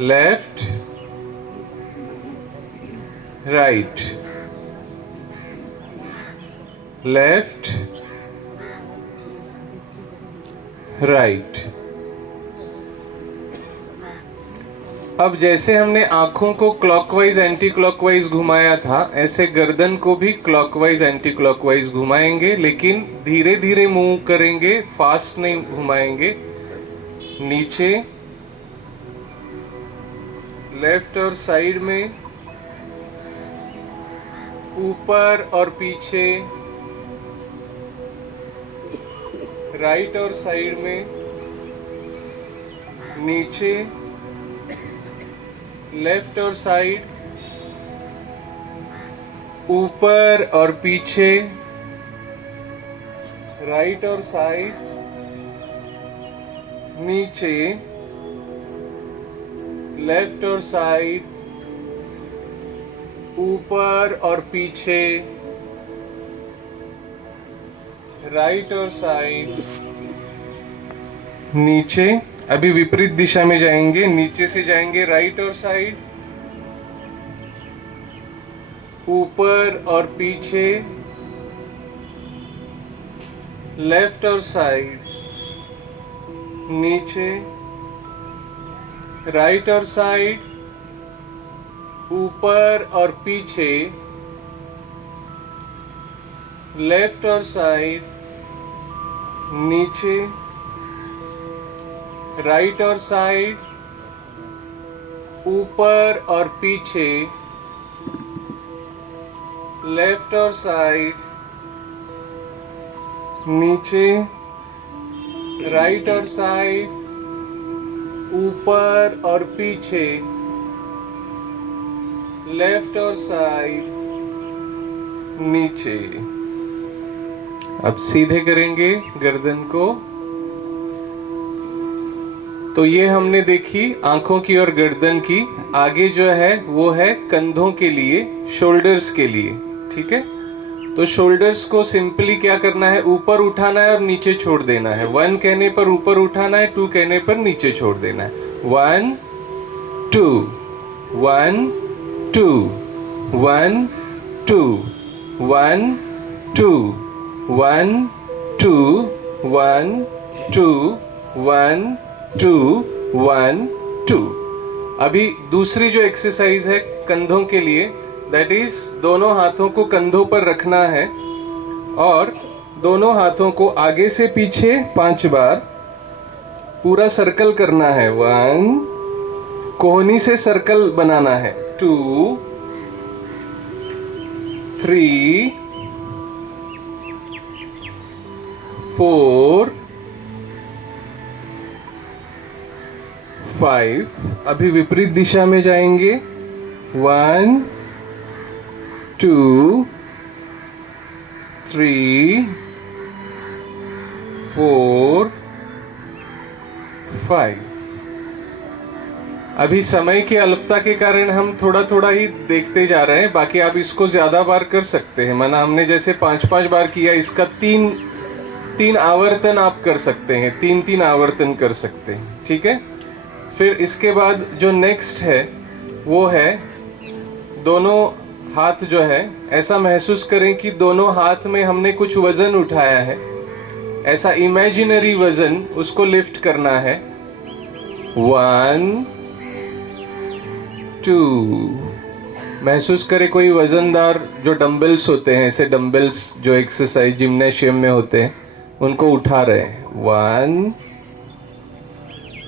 Left, right, left, right. अब जैसे हमने आंखों को क्लॉकवाइज एंटी क्लॉकवाइज घुमाया था, ऐसे गर्दन को भी क्लॉकवाइज एंटी क्लॉकवाइज घुमाएंगे, लेकिन धीरे धीरे मूव करेंगे, फास्ट नहीं घुमाएंगे। नीचे, लेफ्ट और साइड में, ऊपर और पीछे, राइट और साइड में, नीचे, लेफ्ट और साइड, ऊपर और पीछे, राइट और साइड, नीचे, लेफ्ट और साइड, ऊपर और पीछे, राइट और साइड, नीचे। अभी विपरीत दिशा में जाएंगे, नीचे से जाएंगे राइट और साइड, ऊपर और पीछे, लेफ्ट और साइड, नीचे, राइट और साइड, ऊपर और पीछे, लेफ्ट और साइड, नीचे, राइट और साइड, ऊपर और पीछे, लेफ्ट और साइड, नीचे, राइट और साइड, ऊपर और पीछे, लेफ्ट और साइड, नीचे। अब सीधे करेंगे गर्दन को। तो ये हमने देखी आंखों की और गर्दन की। आगे जो है वो है कंधों के लिए, शोल्डर्स के लिए। ठीक है, तो शोल्डर्स को सिंपली क्या करना है, ऊपर उठाना है और नीचे छोड़ देना है। 1 कहने पर ऊपर उठाना है, 2 कहने पर नीचे छोड़ देना है। 1 2 1 2 1 2 1 2 1 2 1 2 1 2 1 2। अभी दूसरी जो एक्सरसाइज है कंधों के लिए, दैट इज दोनों हाथों को कंधों पर रखना है और दोनों हाथों को आगे से पीछे 5 बार पूरा सर्कल करना है। 1, कोहनी से सर्कल बनाना है। 2 3 4 5। अभी विपरीत दिशा में जाएंगे। 1 2 3 4 5। अभी समय की अल्पता के कारण हम थोड़ा थोड़ा ही देखते जा रहे हैं, बाकी आप इसको ज्यादा बार कर सकते हैं। माना हमने जैसे 5-5 बार किया, इसका 3 आवर्तन आप कर सकते हैं, 3 आवर्तन कर सकते हैं। ठीक है, फिर इसके बाद जो नेक्स्ट है वो है दोनों हाथ जो है, ऐसा महसूस करें कि दोनों हाथ में हमने कुछ वजन उठाया है, ऐसा इमेजिनरी वजन, उसको लिफ्ट करना है। 1 2। महसूस करें कोई वजनदार जो डंबल्स होते हैं, ऐसे डंबल्स जो एक्सरसाइज जिम्नेशियम में होते हैं, उनको उठा रहे हैं। 1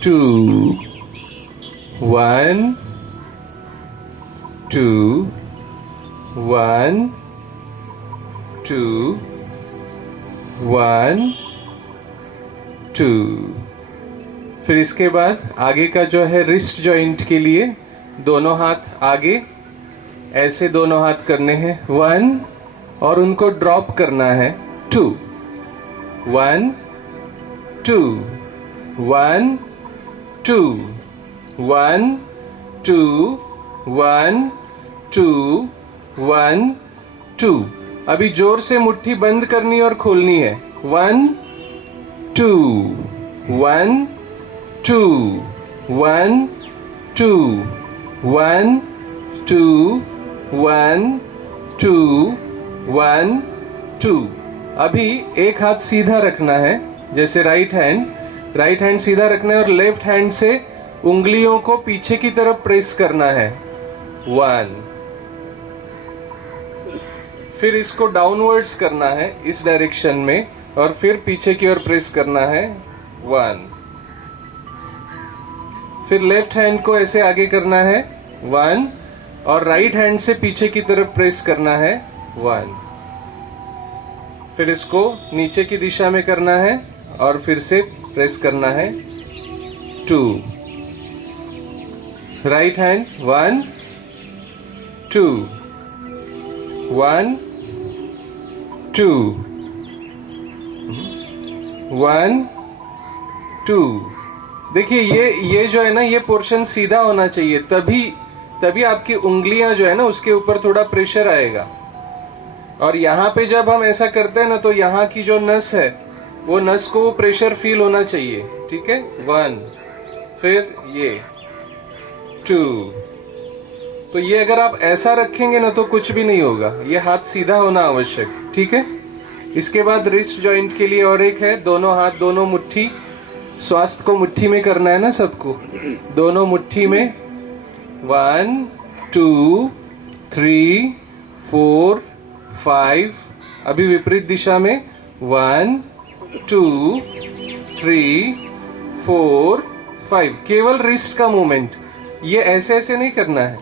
2 1 2 1 2 1 2। फिर इसके बाद आगे का जो है रिस्ट जॉइंट के लिए दोनों हाथ आगे, ऐसे दोनों हाथ करने हैं। 1 और उनको ड्रॉप करना है। 2 1 2 1 2 1 2 1 2 1 2। अभी जोर से मुट्ठी बंद करनी और खोलनी है। 1 2 1 2 1 2 1 2 1 2 1 2। अभी एक हाथ सीधा रखना है, जैसे राइट हैंड सीधा रखना है और लेफ्ट हैंड से उंगलियों को पीछे की तरफ प्रेस करना है 1। फिर इसको डाउनवर्ड्स करना है इस डायरेक्शन में और फिर पीछे की ओर प्रेस करना है 1। फिर लेफ्ट हैंड को ऐसे आगे करना है 1 और राइट हैंड से पीछे की तरफ प्रेस करना है 1। फिर इसको नीचे की दिशा में करना है और फिर से प्रेस करना है 2। Right hand 1 2 1 2 1 2। देखिए ये जो है ना, ये पोर्शन सीधा होना चाहिए, तभी आपकी उंगलियां जो है ना उसके ऊपर थोड़ा प्रेशर आएगा। और यहाँ पे जब हम ऐसा करते हैं ना तो यहाँ की जो नस है वो नस को वो प्रेशर फील होना चाहिए। ठीक है 1, फिर ये 2। तो ये अगर आप ऐसा रखेंगे ना तो कुछ भी नहीं होगा, ये हाथ सीधा होना आवश्यक। ठीक है, इसके बाद रिस्ट जॉइंट के लिए और एक है, दोनों हाथ दोनों मुट्ठी, स्वास्थ्य को मुट्ठी में करना है ना सबको, दोनों मुट्ठी में 1 2 3 4 5। अभी विपरीत दिशा में 1 2 3 4 5। केवल रिस्ट का मूवमेंट, ये ऐसे ऐसे नहीं करना है,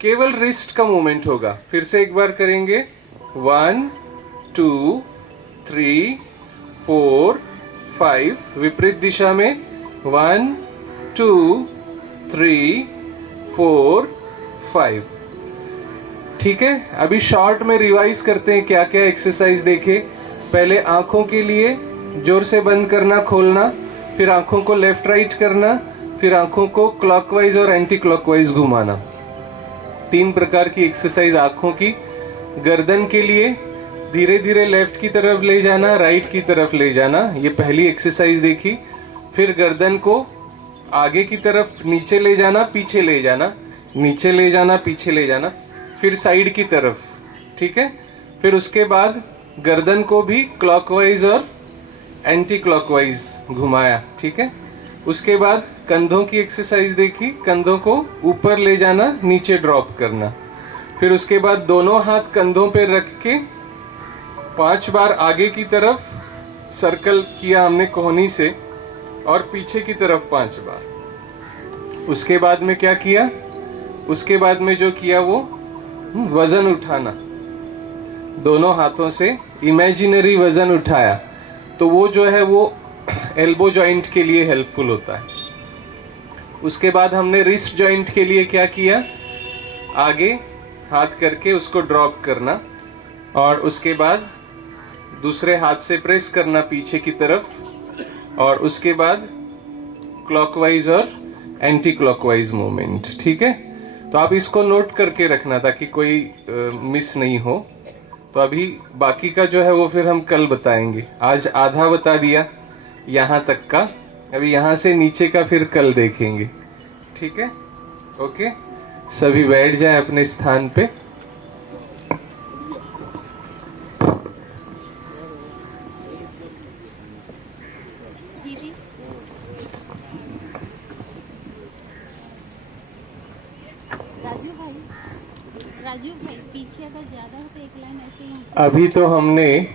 केवल रिस्ट का मूवमेंट होगा। फिर से एक बार करेंगे 1 2 3 4 5। विपरीत दिशा में 1 2 3 4 5। ठीक है, अभी शॉर्ट में रिवाइज करते हैं क्या क्या एक्सरसाइज देखे। पहले आंखों के लिए जोर से बंद करना खोलना, फिर आंखों को लेफ्ट राइट करना, फिर आंखों को क्लॉकवाइज और एंटी क्लॉकवाइज घुमाना। 3 प्रकार की एक्सरसाइज आंखों की। गर्दन के लिए धीरे धीरे लेफ्ट की तरफ ले जाना, राइट की तरफ ले जाना, ये पहली एक्सरसाइज देखी। फिर गर्दन को आगे की तरफ नीचे ले जाना, पीछे ले जाना, नीचे ले जाना, पीछे ले जाना, फिर साइड की तरफ। ठीक है, फिर उसके बाद गर्दन को भी क्लॉकवाइज और एंटी क्लॉकवाइज घुमाया। ठीक है, उसके बाद कंधों की एक्सरसाइज देखी, कंधों को ऊपर ले जाना, नीचे ड्रॉप करना। फिर उसके बाद दोनों हाथ कंधों पे रख के 5 बार आगे की तरफ सर्कल किया हमने कोहनी से और पीछे की तरफ 5 बार। उसके बाद में क्या किया, उसके बाद में जो किया वो वजन उठाना, दोनों हाथों से इमेजिनरी वजन उठाया, तो वो जो है वो एल्बो जॉइंट के लिए हेल्पफुल होता है। उसके बाद हमने रिस्ट जॉइंट के लिए क्या किया, आगे हाथ करके उसको ड्रॉप करना और उसके बाद दूसरे हाथ से प्रेस करना पीछे की तरफ और उसके बाद क्लॉकवाइज और एंटी क्लॉकवाइज मूवमेंट। ठीक है, तो आप इसको नोट करके रखना ताकि कोई मिस नहीं हो। तो अभी बाकी का जो है वो फिर हम कल बताएंगे। आज आधा बता दिया यहाँ तक का, अभी यहाँ से नीचे का फिर कल देखेंगे। ठीक है, ओके, सभी बैठ जाएं अपने स्थान पे। राजू भाई पीछे अगर ज्यादा हो तो एक लाइन ऐसे ही। अभी तो हमने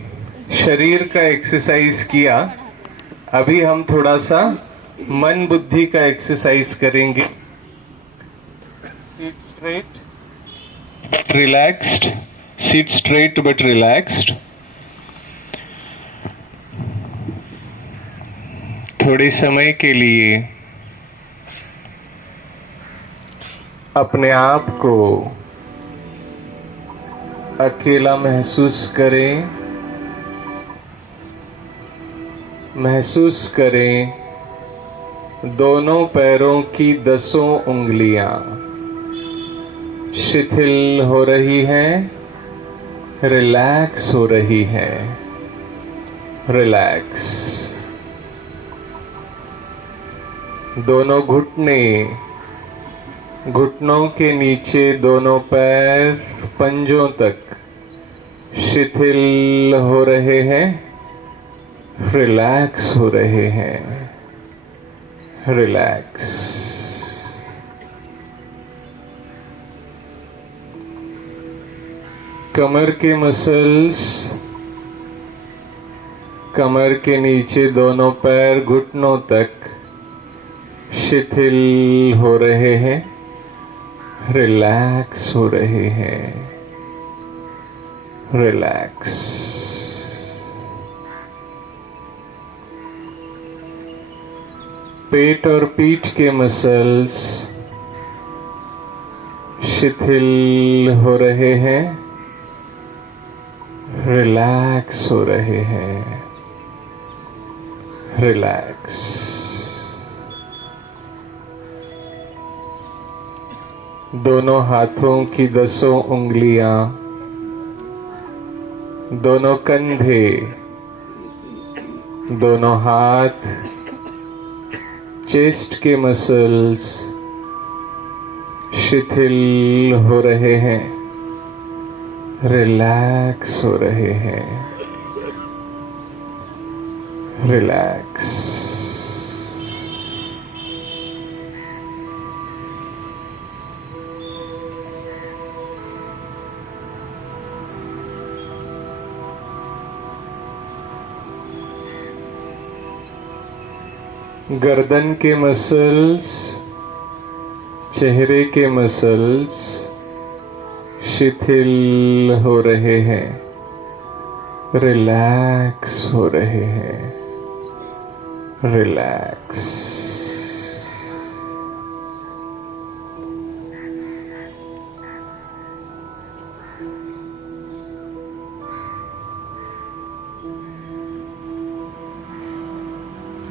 शरीर का एक्सरसाइज किया, अभी हम थोड़ा सा मन बुद्धि का एक्सरसाइज करेंगे। Seat straight but relaxed, seat straight but relaxed. थोड़े समय के लिए अपने आप को अकेला महसूस करें। महसूस करें दोनों पैरों की 10 उंगलियां शिथिल हो रही हैं, रिलैक्स हो रही हैं। रिलैक्स। दोनों घुटने घुटनों के नीचे दोनों पैर पंजों तक शिथिल हो रहे हैं, रिलैक्स हो रहे हैं, रिलैक्स। कमर के मसल्स, कमर के नीचे दोनों पैर घुटनों तक शिथिल हो रहे हैं, रिलैक्स हो रहे हैं, रिलैक्स। पेट और पीठ के मसल्स शिथिल हो रहे हैं, रिलैक्स हो रहे हैं, रिलैक्स। दोनों हाथों की 10 उंगलियां, दोनों कंधे, दोनों हाथ, चेस्ट के मसल्स शिथिल हो रहे हैं, रिलैक्स हो रहे हैं, रिलैक्स। गर्दन के मसल्स, चेहरे के मसल्स शिथिल हो रहे हैं, रिलैक्स हो रहे हैं, रिलैक्स।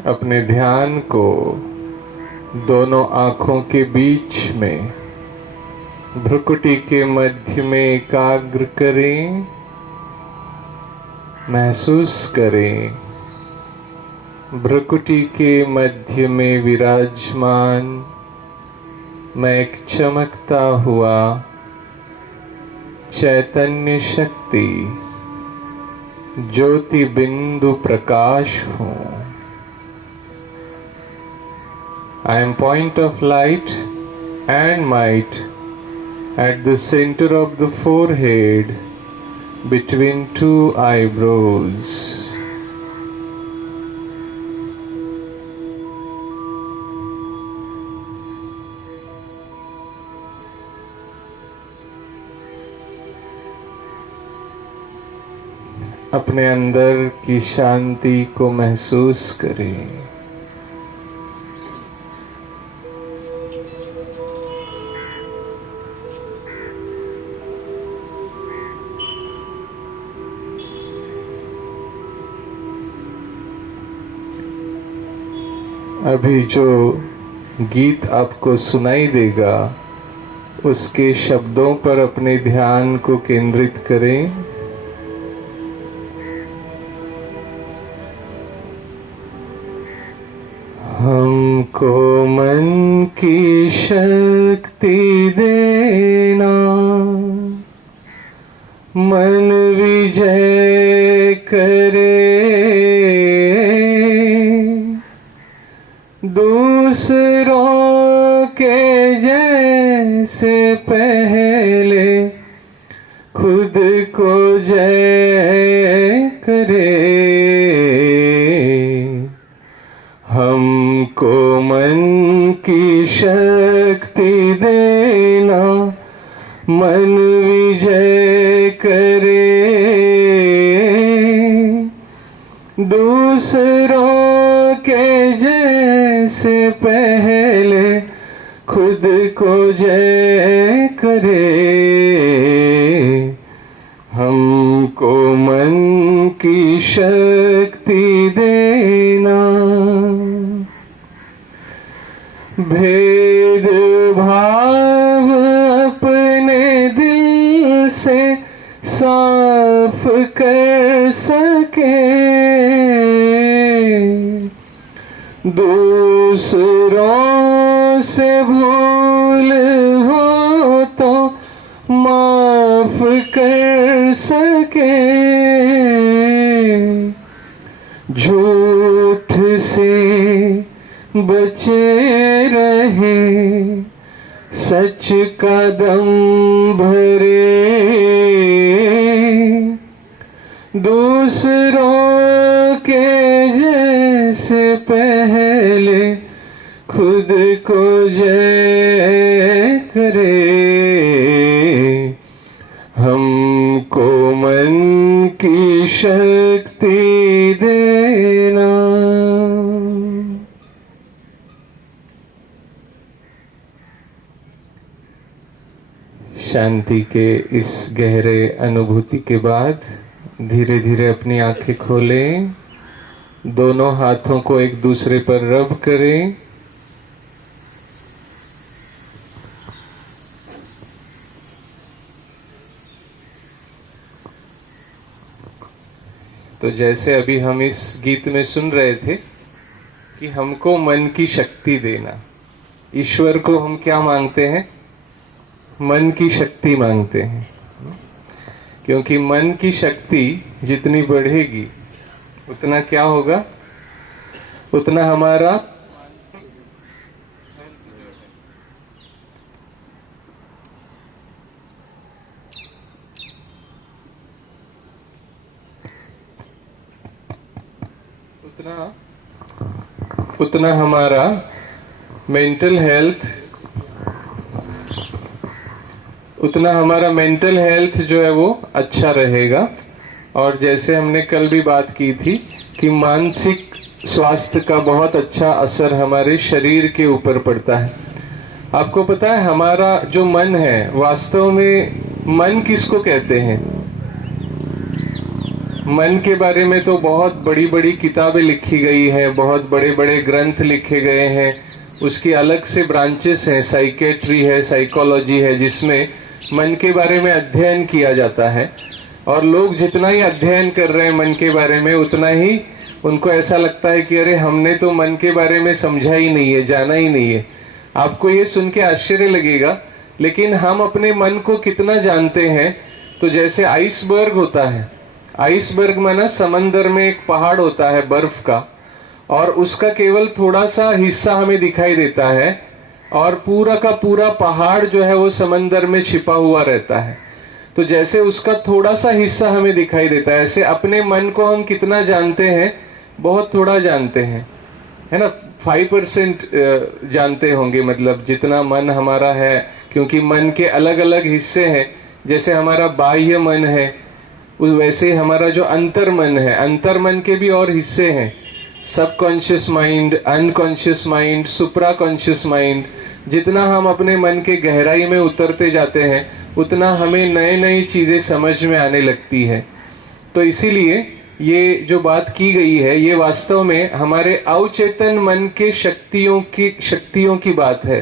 अपने ध्यान को दोनों आंखों के बीच में भ्रुकुटी के मध्य में एकाग्र करें, महसूस करें भ्रुकुटी के मध्य में विराजमान मैं एक चमकता हुआ चैतन्य शक्ति ज्योति बिंदु प्रकाश हूं। I am point of light and might at the center of the forehead between 2 eyebrows. अपने अंदर की शांति को महसूस करें। अभी जो गीत आपको सुनाई देगा उसके शब्दों पर अपने ध्यान को केंद्रित करें। हमको मन की शक्ति देना, मन विजय करे, दूसरों के जैसे पहले खुद को जय करे। हमको मन की शक्ति देना, मन विजय करे, दूसरों के जैसे पहले खुद को जय करे। हमको मन की शक्ति देना, भेद भाव अपने दिल से साफ कर सके, दूसरों से भूल भूल हो तो माफ कर सके, झूठ से बचे रहे, सच का दम भरे, दूसरों के जैसे पहले खुद को जय करे, हमको मन की शक्ति देना। शांति के इस गहरे अनुभूति के बाद धीरे धीरे अपनी आंखें खोलें, दोनों हाथों को एक दूसरे पर रब करें। तो जैसे अभी हम इस गीत में सुन रहे थे कि हमको मन की शक्ति देना, ईश्वर को हम क्या मांगते हैं? मन की शक्ति मांगते हैं, क्योंकि मन की शक्ति जितनी बढ़ेगी उतना क्या होगा? उतना हमारा उतना हमारा मेंटल हेल्थ जो है वो अच्छा रहेगा। और जैसे हमने कल भी बात की थी कि मानसिक स्वास्थ्य का बहुत अच्छा असर हमारे शरीर के ऊपर पड़ता है। आपको पता है हमारा जो मन है, वास्तव में मन किसको कहते हैं? मन के बारे में तो बहुत बड़ी बड़ी किताबें लिखी गई है, बहुत बड़े बड़े ग्रंथ लिखे गए हैं, उसकी अलग से ब्रांचेस हैं, साइकेट्री है, साइकोलॉजी है, जिसमें मन के बारे में अध्ययन किया जाता है। और लोग जितना ही अध्ययन कर रहे हैं मन के बारे में, उतना ही उनको ऐसा लगता है कि अरे हमने तो मन के बारे में समझा ही नहीं है, जाना ही नहीं है। आपको ये सुन के आश्चर्य लगेगा, लेकिन हम अपने मन को कितना जानते हैं? तो जैसे आइसबर्ग होता है, आइसबर्ग माना समंदर में एक पहाड़ होता है बर्फ का, और उसका केवल थोड़ा सा हिस्सा हमें दिखाई देता है, और पूरा का पूरा पहाड़ जो है वो समंदर में छिपा हुआ रहता है। तो जैसे उसका थोड़ा सा हिस्सा हमें दिखाई देता है, ऐसे अपने मन को हम कितना जानते हैं? बहुत थोड़ा जानते हैं, है ना? 5% जानते होंगे, मतलब जितना मन हमारा है, क्योंकि मन के अलग अलग हिस्से हैं। जैसे हमारा बाह्य मन है, वैसे हमारा जो अंतर मन है, अंतर मन के भी और हिस्से हैं, सबकॉन्शियस माइंड, अनकॉन्शियस माइंड, सुप्रा कॉन्शियस माइंड। जितना हम अपने मन के गहराई में उतरते जाते हैं, उतना हमें नई नई चीजें समझ में आने लगती है। तो इसीलिए ये जो बात की गई है, ये वास्तव में हमारे अवचेतन मन के शक्तियों की बात है,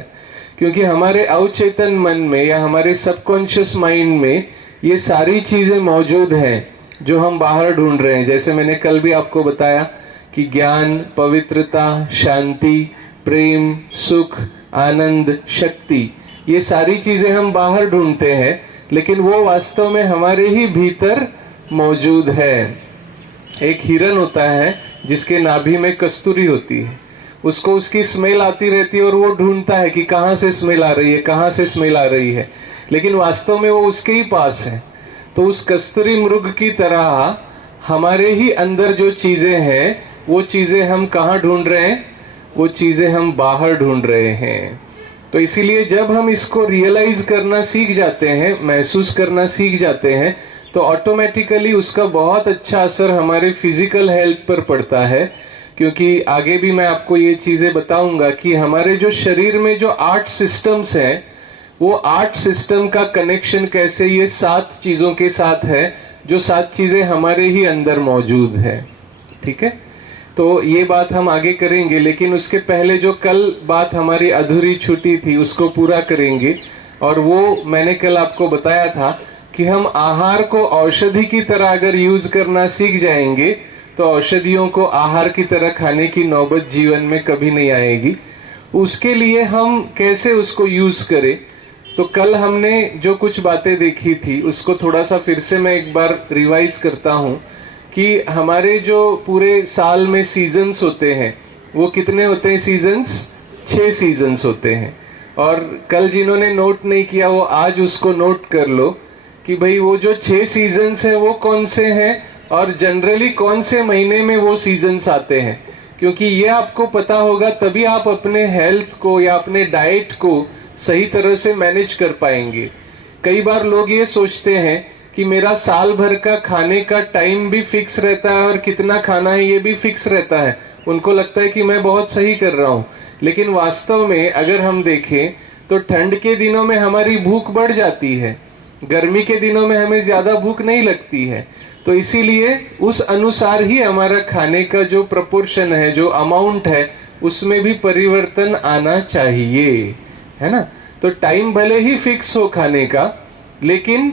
क्योंकि हमारे अवचेतन मन में या हमारे सबकॉन्शियस माइंड में ये सारी चीजें मौजूद हैं जो हम बाहर ढूंढ रहे हैं। जैसे मैंने कल भी आपको बताया कि ज्ञान, पवित्रता, शांति, प्रेम, सुख, आनंद, शक्ति, ये सारी चीजें हम बाहर ढूंढते हैं, लेकिन वो वास्तव में हमारे ही भीतर मौजूद है। एक हिरन होता है जिसके नाभि में कस्तूरी होती है, उसको उसकी स्मेल आती रहती है और वो ढूंढता है कि कहाँ से स्मेल आ रही है, कहाँ से स्मेल आ रही है, लेकिन वास्तव में वो उसके ही पास है। तो उस कस्तूरी मृग की तरह हमारे ही अंदर जो चीजें हैं, वो चीजें हम कहाँ ढूंढ रहे हैं? वो चीजें हम बाहर ढूंढ रहे हैं। तो इसीलिए जब हम इसको रियलाइज करना सीख जाते हैं, महसूस करना सीख जाते हैं, तो ऑटोमेटिकली उसका बहुत अच्छा असर हमारे फिजिकल हेल्थ पर पड़ता है। क्योंकि आगे भी मैं आपको ये चीजें बताऊंगा कि हमारे जो शरीर में जो 8 सिस्टम्स हैं, वो 8 सिस्टम का कनेक्शन कैसे ये 7 चीजों के साथ है, जो 7 चीजें हमारे ही अंदर मौजूद है। ठीक है, तो ये बात हम आगे करेंगे, लेकिन उसके पहले जो कल बात हमारी अधूरी छूटी थी उसको पूरा करेंगे। और वो मैंने कल आपको बताया था कि हम आहार को औषधि की तरह अगर यूज करना सीख जाएंगे, तो औषधियों को आहार की तरह खाने की नौबत जीवन में कभी नहीं आएगी। उसके लिए हम कैसे उसको यूज करें। तो कल हमने जो कुछ बातें देखी थी उसको थोड़ा सा फिर से मैं एक बार रिवाइज करता हूं कि हमारे जो पूरे साल में सीजन्स होते हैं वो कितने होते हैं सीजन्स? 6 सीजन्स होते हैं। और कल जिन्होंने नोट नहीं किया वो आज उसको नोट कर लो कि भाई वो जो 6 सीजन्स हैं वो कौन से हैं और जनरली कौन से महीने में वो सीजन्स आते हैं। क्योंकि ये आपको पता होगा तभी आप अपने हेल्थ को या अपने डाइट को सही तरह से मैनेज कर पाएंगे। कई बार लोग ये सोचते हैं कि मेरा साल भर का खाने का टाइम भी फिक्स रहता है और कितना खाना है ये भी फिक्स रहता है। उनको लगता है कि मैं बहुत सही कर रहा हूं, लेकिन वास्तव में अगर हम देखें तो ठंड के दिनों में हमारी भूख बढ़ जाती है, गर्मी के दिनों में हमें ज्यादा भूख नहीं लगती है। तो इसीलिए उस अनुसार ही हमारा खाने का जो प्रपोर्शन है, जो अमाउंट है, उसमें भी परिवर्तन आना चाहिए, है ना। तो टाइम भले ही फिक्स हो खाने का, लेकिन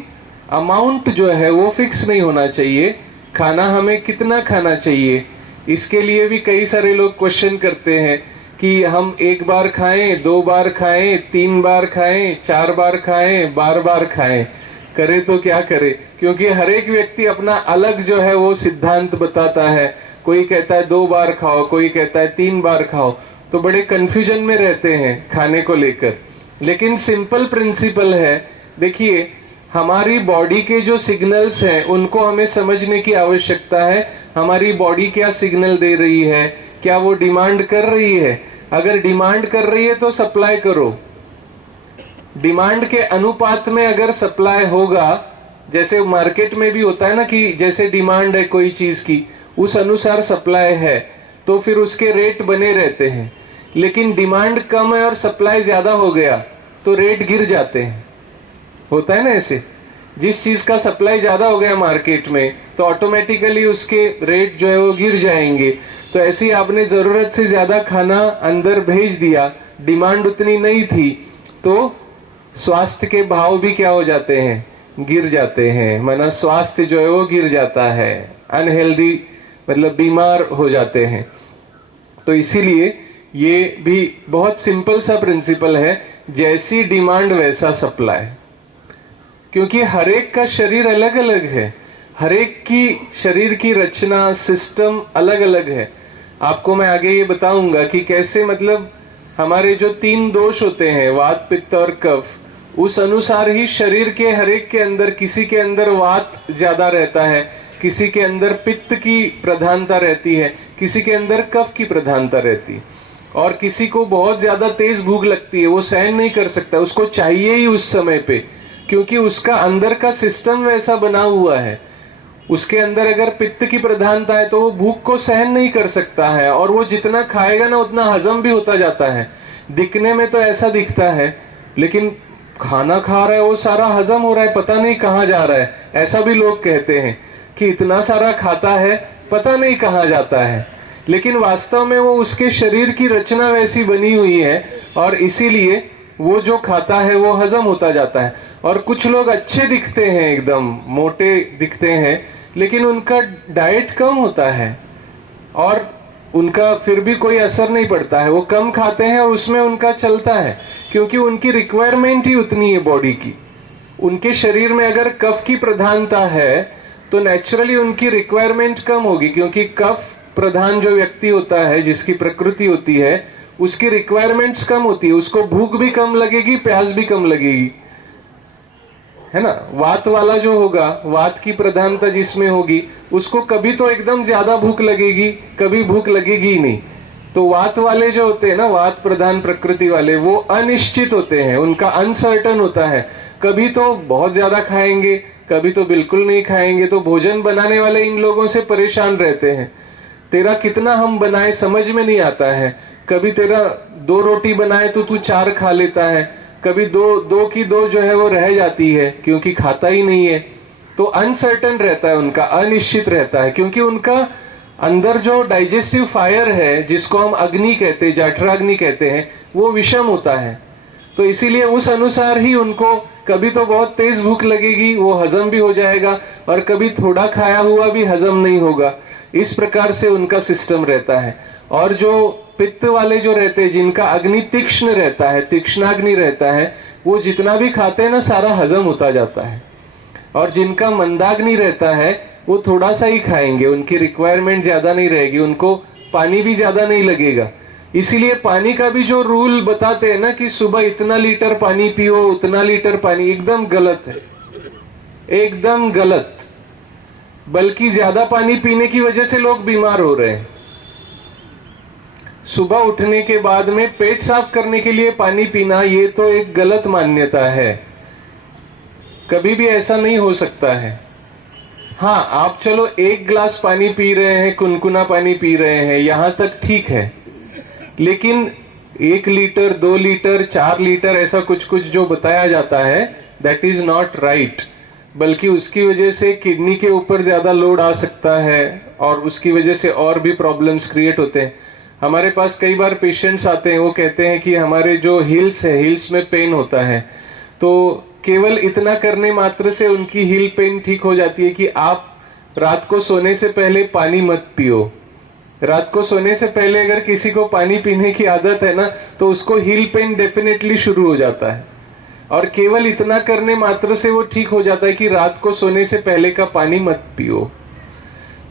अमाउंट जो है वो फिक्स नहीं होना चाहिए। खाना हमें कितना खाना चाहिए, इसके लिए भी कई सारे लोग क्वेश्चन करते हैं कि हम 1 बार खाएं, 2 बार खाएं, 3 बार खाएं, 4 बार खाएं, बार बार खाएं, करे तो क्या करे। क्योंकि हर एक व्यक्ति अपना अलग जो है वो सिद्धांत बताता है। कोई कहता है 2 बार खाओ, कोई कहता है 3 बार खाओ, तो बड़े कंफ्यूजन में रहते हैं खाने को लेकर। लेकिन सिंपल प्रिंसिपल है, देखिए हमारी बॉडी के जो सिग्नल्स हैं उनको हमें समझने की आवश्यकता है। हमारी बॉडी क्या सिग्नल दे रही है, क्या वो डिमांड कर रही है। अगर डिमांड कर रही है तो सप्लाई करो। डिमांड के अनुपात में अगर सप्लाई होगा, जैसे मार्केट में भी होता है ना कि जैसे डिमांड है कोई चीज की उस अनुसार सप्लाई है, तो फिर उसके रेट बने रहते हैं। लेकिन डिमांड कम है और सप्लाई ज्यादा हो गया तो रेट गिर जाते हैं। होता है ना ऐसे, जिस चीज का सप्लाई ज्यादा हो गया मार्केट में तो ऑटोमेटिकली उसके रेट जो है वो गिर जाएंगे। तो ऐसे ही आपने जरूरत से ज्यादा खाना अंदर भेज दिया, डिमांड उतनी नहीं थी, तो स्वास्थ्य के भाव भी क्या हो जाते हैं, गिर जाते हैं। माना स्वास्थ्य जो है वो गिर जाता है, अनहेल्दी मतलब बीमार हो जाते हैं। तो इसीलिए ये भी बहुत सिंपल सा प्रिंसिपल है, जैसी डिमांड वैसा सप्लाई। क्योंकि हर एक का शरीर अलग अलग है, हर एक की शरीर की रचना सिस्टम अलग अलग है। आपको मैं आगे ये बताऊंगा कि कैसे मतलब हमारे जो 3 दोष होते हैं, वात पित्त और कफ, उस अनुसार ही शरीर के हर एक के अंदर, किसी के अंदर वात ज्यादा रहता है, किसी के अंदर पित्त की प्रधानता रहती है, किसी के अंदर कफ की प्रधानता रहती है। और किसी को बहुत ज्यादा तेज भूख लगती है, वो सहन नहीं कर सकता, उसको चाहिए ही उस समय पे, क्योंकि उसका अंदर का सिस्टम वैसा बना हुआ है। उसके अंदर अगर पित्त की प्रधानता है तो वो भूख को सहन नहीं कर सकता है, और वो जितना खाएगा ना उतना हजम भी होता जाता है। दिखने में तो ऐसा दिखता है, लेकिन खाना खा रहा है वो सारा हजम हो रहा है, पता नहीं कहाँ जा रहा है। ऐसा भी लोग कहते हैं कि इतना सारा खाता है पता नहीं कहाँ जाता है, लेकिन वास्तव में वो उसके शरीर की रचना वैसी बनी हुई है और इसीलिए वो जो खाता है वो हजम होता जाता है। और कुछ लोग अच्छे दिखते हैं, एकदम मोटे दिखते हैं, लेकिन उनका डाइट कम होता है और उनका फिर भी कोई असर नहीं पड़ता है। वो कम खाते हैं और उसमें उनका चलता है, क्योंकि उनकी रिक्वायरमेंट ही उतनी है बॉडी की। उनके शरीर में अगर कफ की प्रधानता है तो नेचुरली उनकी रिक्वायरमेंट कम होगी, क्योंकि कफ प्रधान जो व्यक्ति होता है, जिसकी प्रकृति होती है, उसकी रिक्वायरमेंट्स कम होती है, उसको भूख भी कम लगेगी, प्यास भी कम लगेगी, है ना। वात वाला जो होगा, वात की प्रधानता जिसमें होगी, उसको कभी तो एकदम ज्यादा भूख लगेगी, कभी भूख लगेगी ही नहीं। तो वात वाले जो होते हैं ना, वात प्रधान प्रकृति वाले, वो अनिश्चित होते हैं, उनका अनसर्टन होता है। कभी तो बहुत ज्यादा खाएंगे, कभी तो बिल्कुल नहीं खाएंगे। तो भोजन बनाने वाले इन लोगों से परेशान रहते हैं, तेरा कितना हम बनाए समझ में नहीं आता है। कभी तेरा 2 रोटी बनाए तो तू 4 खा लेता है, कभी 2 की 2 जो है वो रह जाती है, क्योंकि खाता ही नहीं है। तो अनसर्टन रहता है उनका, अनिश्चित रहता है, क्योंकि उनका अंदर जो डाइजेस्टिव फायर है, जिसको हम अग्नि कहते हैं, जठराग्नि कहते हैं, वो विषम होता है। तो इसीलिए उस अनुसार ही उनको कभी तो बहुत तेज भूख लगेगी, वो हजम भी हो जाएगा, और कभी थोड़ा खाया हुआ भी हजम नहीं होगा। इस प्रकार से उनका सिस्टम रहता है। और जो पित्त वाले जो रहते हैं, जिनका अग्नि तीक्ष्ण रहता है, तीक्ष्णाग्नि रहता है, वो जितना भी खाते हैं ना सारा हजम होता जाता है। और जिनका मंदाग्नि रहता है वो थोड़ा सा ही खाएंगे, उनकी रिक्वायरमेंट ज्यादा नहीं रहेगी, उनको पानी भी ज्यादा नहीं लगेगा। इसीलिए पानी का भी जो रूल बताते हैं ना कि सुबह इतना लीटर पानी पियो, उतना लीटर पानी, एकदम गलत है, एकदम गलत। बल्कि ज्यादा पानी पीने की वजह से लोग बीमार हो रहे हैं। सुबह उठने के बाद में पेट साफ करने के लिए पानी पीना, ये तो एक गलत मान्यता है, कभी भी ऐसा नहीं हो सकता है। हाँ, आप चलो 1 गिलास पानी पी रहे हैं, कुनकुना पानी पी रहे हैं, यहां तक ठीक है। लेकिन 1 लीटर, 2 लीटर, 4 लीटर ऐसा कुछ कुछ जो बताया जाता है, दैट इज नॉट राइट। बल्कि उसकी वजह से किडनी के ऊपर ज्यादा लोड आ सकता है और उसकी वजह से और भी प्रॉब्लम्स क्रिएट होते हैं। हमारे पास कई बार पेशेंट्स आते हैं, वो कहते हैं कि हमारे जो हिल्स है, हिल्स में पेन होता है, तो केवल इतना करने मात्र से उनकी हिल पेन ठीक हो जाती है कि आप रात को सोने से पहले पानी मत पियो। रात को सोने से पहले अगर किसी को पानी पीने की आदत है ना, तो उसको हिल पेन डेफिनेटली शुरू हो जाता है। और केवल इतना करने मात्र से वो ठीक हो जाता है कि रात को सोने से पहले का पानी मत पियो।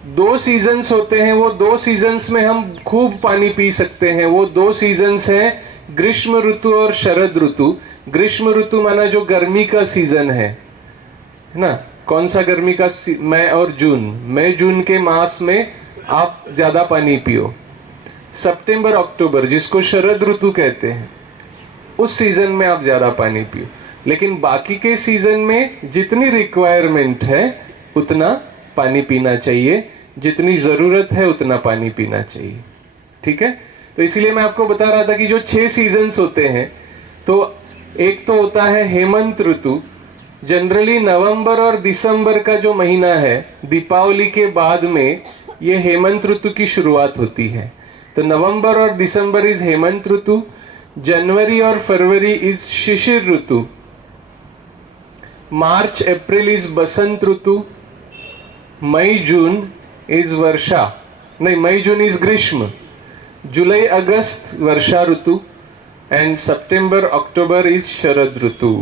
2 सीजन्स होते हैं, वो 2 सीजन्स में हम खूब पानी पी सकते हैं। वो 2 सीजन्स हैं, ग्रीष्म ऋतु और शरद ऋतु। ग्रीष्म ऋतु माना जो गर्मी का सीजन है ना, कौन सा गर्मी का? मई और जून। मई जून के मास में आप ज्यादा पानी पियो। सितंबर अक्टूबर, जिसको शरद ऋतु कहते हैं, उस सीजन में आप ज्यादा पानी पियो। लेकिन बाकी के सीजन में जितनी रिक्वायरमेंट है उतना पानी पीना चाहिए, जितनी जरूरत है उतना पानी पीना चाहिए। ठीक है, तो इसीलिए मैं आपको बता रहा था कि जो 6 सीजन्स होते हैं, तो एक तो होता है हेमंत ऋतु। जनरली नवंबर और दिसंबर का जो महीना है, दीपावली के बाद में ये हेमंत ऋतु की शुरुआत होती है। तो नवंबर और दिसंबर इज हेमंत ऋतु, जनवरी और फरवरी इज शिशिर ऋतु, मार्च अप्रैल इज बसंत ऋतु, मई जून इज वर्षा, नहीं मई जून इज ग्रीष्म, जुलाई अगस्त वर्षा ऋतु, एंड सितंबर अक्टूबर इज शरद ऋतु।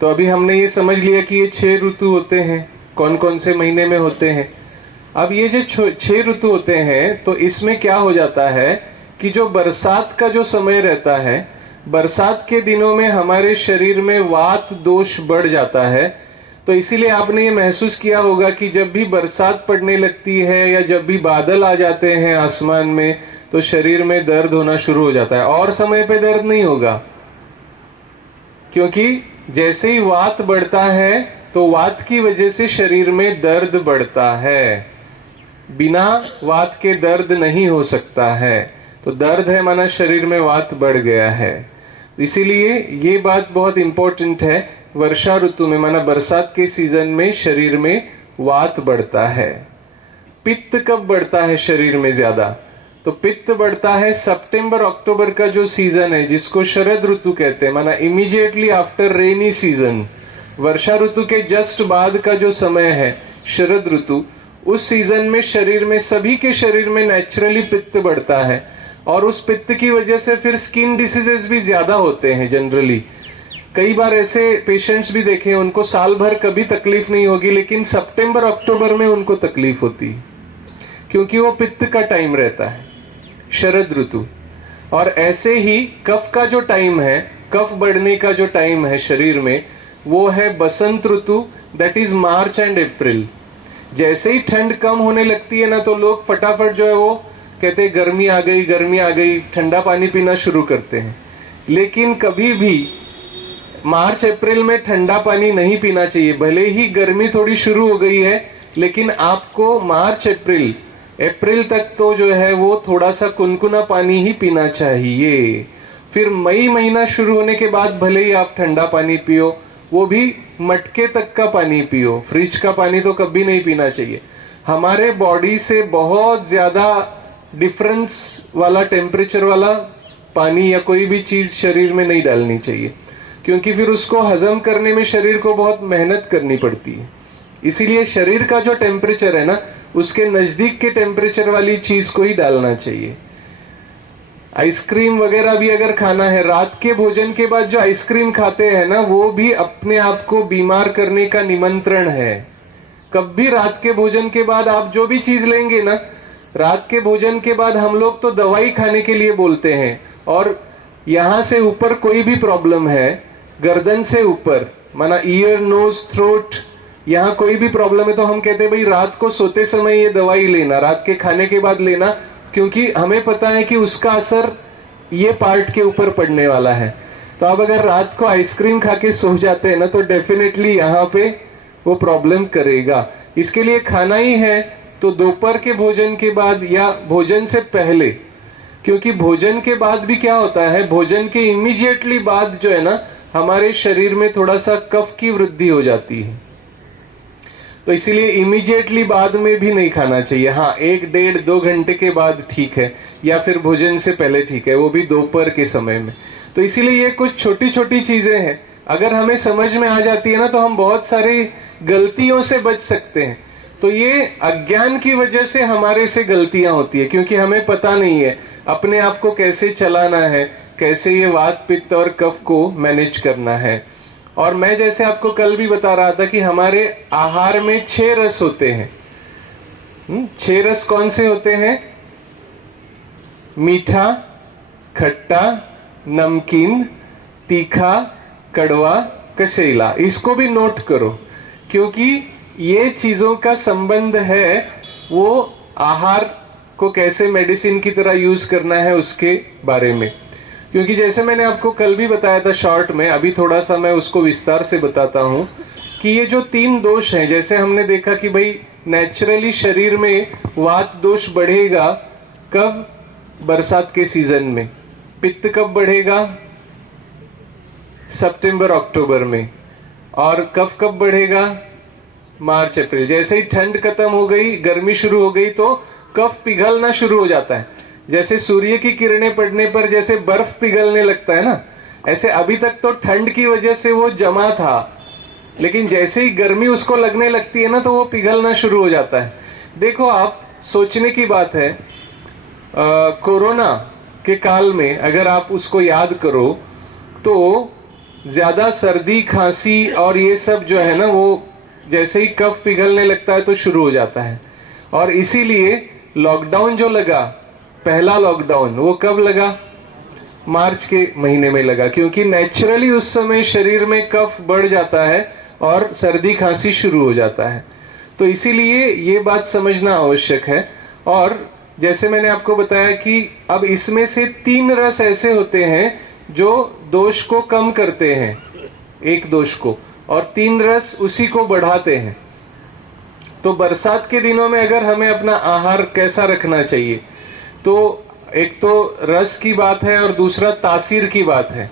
तो अभी हमने ये समझ लिया कि ये 6 ऋतु होते हैं, कौन कौन से महीने में होते हैं। अब ये जो 6 ऋतु होते हैं, तो इसमें क्या हो जाता है कि जो बरसात का जो समय रहता है, बरसात के दिनों में हमारे शरीर में वात दोष बढ़ जाता है। तो इसीलिए आपने ये महसूस किया होगा कि जब भी बरसात पड़ने लगती है या जब भी बादल आ जाते हैं आसमान में, तो शरीर में दर्द होना शुरू हो जाता है। और समय पे दर्द नहीं होगा, क्योंकि जैसे ही वात बढ़ता है तो वात की वजह से शरीर में दर्द बढ़ता है। बिना वात के दर्द नहीं हो सकता है। तो दर्द है माना शरीर में वात बढ़ गया है। इसीलिए ये बात बहुत इंपॉर्टेंट है। वर्षा ऋतु में माना बरसात के सीजन में शरीर में वात बढ़ता है। पित्त कब बढ़ता है शरीर में ज्यादा? तो पित्त बढ़ता है सितंबर अक्टूबर का जो सीजन है, जिसको शरद ऋतु कहते हैं, माना इमीडिएटली आफ्टर रेनी सीजन। वर्षा ऋतु के जस्ट बाद का जो समय है शरद ऋतु, उस सीजन में शरीर में, सभी के शरीर में नेचुरली पित्त बढ़ता है। और उस पित्त की वजह से फिर स्किन डिसीजेस भी ज्यादा होते हैं जनरली। कई बार ऐसे पेशेंट्स भी देखे, उनको साल भर कभी तकलीफ नहीं होगी, लेकिन सितंबर अक्टूबर में उनको तकलीफ होती है, क्योंकि वो पित्त का टाइम रहता है, शरद ऋतु। और ऐसे ही कफ का जो टाइम है, कफ बढ़ने का जो टाइम है शरीर में, वो है बसंत ऋतु, that is March and April. जैसे ही ठंड कम होने लगती है ना, तो लोग फटाफट जो है वो कहते हैं गर्मी आ गई, गर्मी आ गई, ठंडा पानी पीना शुरू करते हैं। लेकिन कभी भी मार्च अप्रैल में ठंडा पानी नहीं पीना चाहिए। भले ही गर्मी थोड़ी शुरू हो गई है, लेकिन आपको मार्च अप्रैल तक तो जो है वो थोड़ा सा कुनकुना पानी ही पीना चाहिए। फिर मई महीना शुरू होने के बाद भले ही आप ठंडा पानी पियो, वो भी मटके तक का पानी पियो, फ्रिज का पानी तो कभी नहीं पीना चाहिए। हमारे बॉडी से बहुत ज्यादा डिफरेंस वाला टेम्परेचर वाला पानी या कोई भी चीज शरीर में नहीं डालनी चाहिए, क्योंकि फिर उसको हजम करने में शरीर को बहुत मेहनत करनी पड़ती है। इसीलिए शरीर का जो टेम्परेचर है ना, उसके नजदीक के टेम्परेचर वाली चीज को ही डालना चाहिए। आइसक्रीम वगैरह भी अगर खाना है, रात के भोजन के बाद जो आइसक्रीम खाते हैं ना, वो भी अपने आप को बीमार करने का निमंत्रण है। कब भी रात के भोजन के बाद आप जो भी चीज लेंगे ना, रात के भोजन के बाद हम लोग तो दवाई खाने के लिए बोलते हैं, और यहां से ऊपर कोई भी प्रॉब्लम है, गर्दन से ऊपर माना ईयर, नोज, थ्रोट, यहाँ कोई भी प्रॉब्लम है तो हम कहते हैं भाई रात को सोते समय ये दवाई लेना, रात के खाने के बाद लेना, क्योंकि हमें पता है कि उसका असर ये पार्ट के ऊपर पड़ने वाला है। तो आप अगर रात को आइसक्रीम खा के सो जाते हैं ना, तो डेफिनेटली यहाँ पे वो प्रॉब्लम करेगा। इसके लिए खाना ही है तो दोपहर के भोजन के बाद या भोजन से पहले, क्योंकि भोजन के बाद भी क्या होता है, भोजन के इमीडिएटली बाद जो है ना, हमारे शरीर में थोड़ा सा कफ की वृद्धि हो जाती है, तो इसीलिए इमीडिएटली बाद में भी नहीं खाना चाहिए। हाँ, 1, 1.5, 2 घंटे के बाद ठीक है, या फिर भोजन से पहले ठीक है, वो भी दोपहर के समय में। तो इसीलिए ये कुछ छोटी छोटी चीजें हैं, अगर हमें समझ में आ जाती है ना, तो हम बहुत सारी गलतियों से बच सकते हैं। तो ये अज्ञान की वजह से हमारे से गलतियां होती है, क्योंकि हमें पता नहीं है अपने आप को कैसे चलाना है, कैसे ये वात, पित्त और कफ को मैनेज करना है। और मैं जैसे आपको कल भी बता रहा था कि हमारे आहार में 6 रस होते हैं। 6 रस कौन से होते हैं? मीठा, खट्टा, नमकीन, तीखा, कड़वा, कसेला। इसको भी नोट करो, क्योंकि ये चीजों का संबंध है वो आहार को कैसे मेडिसिन की तरह यूज करना है उसके बारे में। क्योंकि जैसे मैंने आपको कल भी बताया था शॉर्ट में, अभी थोड़ा सा मैं उसको विस्तार से बताता हूं कि ये जो 3 दोष हैं, जैसे हमने देखा कि भाई नेचुरली शरीर में वात दोष बढ़ेगा कब? बरसात के सीजन में। पित्त कब बढ़ेगा? सितंबर अक्टूबर में। और कफ कब बढ़ेगा? मार्च अप्रैल। जैसे ही ठंड खत्म हो गई, गर्मी शुरू हो गई, तो कफ पिघलना शुरू हो जाता है। जैसे सूर्य की किरणें पड़ने पर जैसे बर्फ पिघलने लगता है ना, ऐसे अभी तक तो ठंड की वजह से वो जमा था, लेकिन जैसे ही गर्मी उसको लगने लगती है ना, तो वो पिघलना शुरू हो जाता है। देखो, आप सोचने की बात है, कोरोना के काल में अगर आप उसको याद करो तो ज्यादा सर्दी, खांसी और ये सब जो है ना, वो जैसे ही कफ पिघलने लगता है तो शुरू हो जाता है। और इसीलिए लॉकडाउन जो लगा, पहला लॉकडाउन, वो कब लगा? मार्च के महीने में लगा, क्योंकि नेचुरली उस समय शरीर में कफ बढ़ जाता है और सर्दी खांसी शुरू हो जाता है। तो इसीलिए ये बात समझना आवश्यक है। और जैसे मैंने आपको बताया कि अब इसमें से 3 रस ऐसे होते हैं जो दोष को कम करते हैं, एक दोष को, और 3 रस उसी को बढ़ाते हैं। तो बरसात के दिनों में अगर हमें अपना आहार कैसा रखना चाहिए, तो एक तो रस की बात है और दूसरा तासीर की बात है।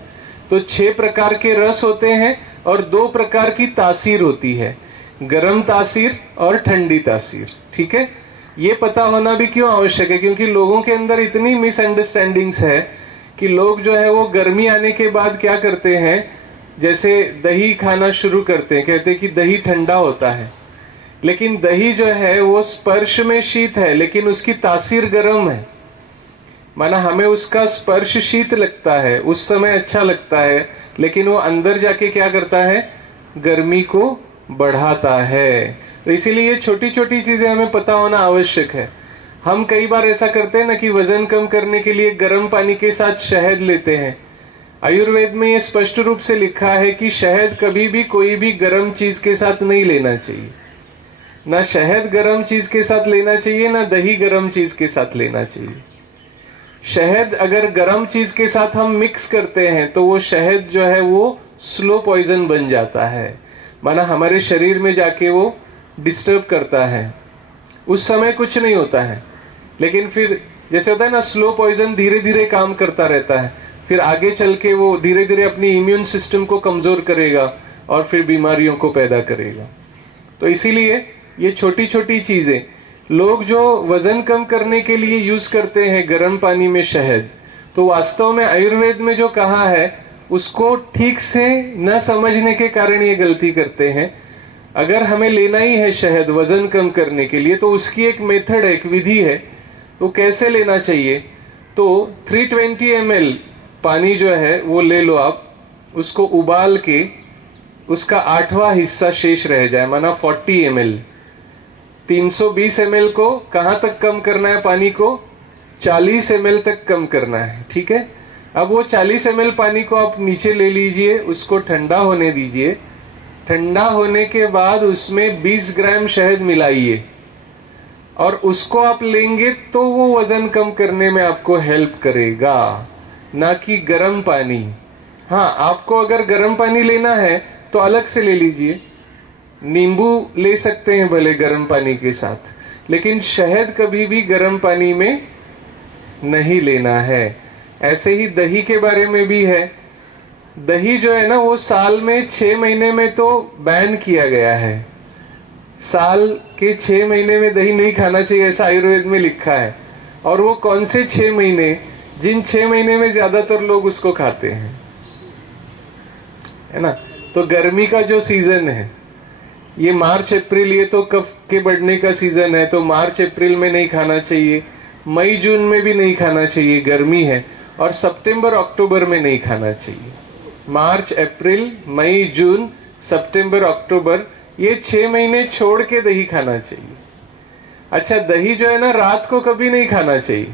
तो 6 प्रकार के रस होते हैं और 2 प्रकार की तासीर होती है, गर्म तासीर और ठंडी तासीर। ठीक है, ये पता होना भी क्यों आवश्यक है? क्योंकि लोगों के अंदर इतनी मिसअंडरस्टैंडिंग्स है कि लोग जो है वो गर्मी आने के बाद क्या करते हैं, जैसे दही खाना शुरू करते हैं, कहते हैं कि दही ठंडा होता है, लेकिन दही जो है वो स्पर्श में शीत है, लेकिन उसकी तासीर गर्म है। माना हमें उसका स्पर्श शीत लगता है, उस समय अच्छा लगता है, लेकिन वो अंदर जाके क्या करता है? गर्मी को बढ़ाता है। तो इसीलिए छोटी छोटी चीजें हमें पता होना आवश्यक है। हम कई बार ऐसा करते हैं ना कि वजन कम करने के लिए गर्म पानी के साथ शहद लेते हैं। आयुर्वेद में ये स्पष्ट रूप से लिखा है कि शहद कभी भी कोई भी गर्म चीज के साथ नहीं लेना चाहिए। ना शहद गर्म चीज के साथ लेना चाहिए, ना दही गर्म चीज के साथ लेना चाहिए। शहद अगर गर्म चीज के साथ हम मिक्स करते हैं तो वो शहद जो है वो स्लो पॉइजन बन जाता है, माना हमारे शरीर में जाके वो डिस्टर्ब करता है। उस समय कुछ नहीं होता है, लेकिन फिर जैसे होता है ना, स्लो पॉइजन धीरे धीरे काम करता रहता है, फिर आगे चल के वो धीरे धीरे अपनी इम्यून सिस्टम को कमजोर करेगा और फिर बीमारियों को पैदा करेगा। तो इसीलिए ये छोटी छोटी चीजें लोग जो वजन कम करने के लिए यूज करते हैं गर्म पानी में शहद, तो वास्तव में आयुर्वेद में जो कहा है उसको ठीक से न समझने के कारण ये गलती करते हैं। अगर हमें लेना ही है शहद वजन कम करने के लिए, तो उसकी एक मेथड है, एक विधि है। तो कैसे लेना चाहिए? तो 320 ml पानी जो है वो ले लो आप, उसको उबाल के उसका 8वां हिस्सा शेष रह जाए, माना 40 ml। 320 ml को कहां तक कम करना है पानी को? 40 ml तक कम करना है, ठीक है। अब वो 40 ml पानी को आप नीचे ले लीजिए, उसको ठंडा होने दीजिए। ठंडा होने के बाद उसमें 20 ग्राम शहद मिलाइए और उसको आप लेंगे तो वो वजन कम करने में आपको हेल्प करेगा, ना कि गर्म पानी। हाँ, आपको अगर गर्म पानी लेना है तो अलग से ले लीजिए, नींबू ले सकते हैं भले गर्म पानी के साथ, लेकिन शहद कभी भी गर्म पानी में नहीं लेना है। ऐसे ही दही के बारे में भी है। दही जो है ना वो साल में 6 महीने में तो बैन किया गया है। साल के 6 महीने में दही नहीं खाना चाहिए, ऐसा आयुर्वेद में लिखा है। और वो कौन से 6 महीने? जिन 6 महीने में ज्यादातर लोग उसको खाते हैं, है ना। तो गर्मी का जो सीजन है ये मार्च अप्रैल, ये तो कफ के बढ़ने का सीजन है, तो मार्च अप्रैल में नहीं खाना चाहिए, मई जून में भी नहीं खाना चाहिए, गर्मी है। और सितंबर अक्टूबर में नहीं खाना चाहिए। मार्च अप्रैल मई जून सितंबर अक्टूबर, ये 6 महीने छोड़ के दही खाना चाहिए। अच्छा, दही जो है ना रात को कभी नहीं खाना चाहिए,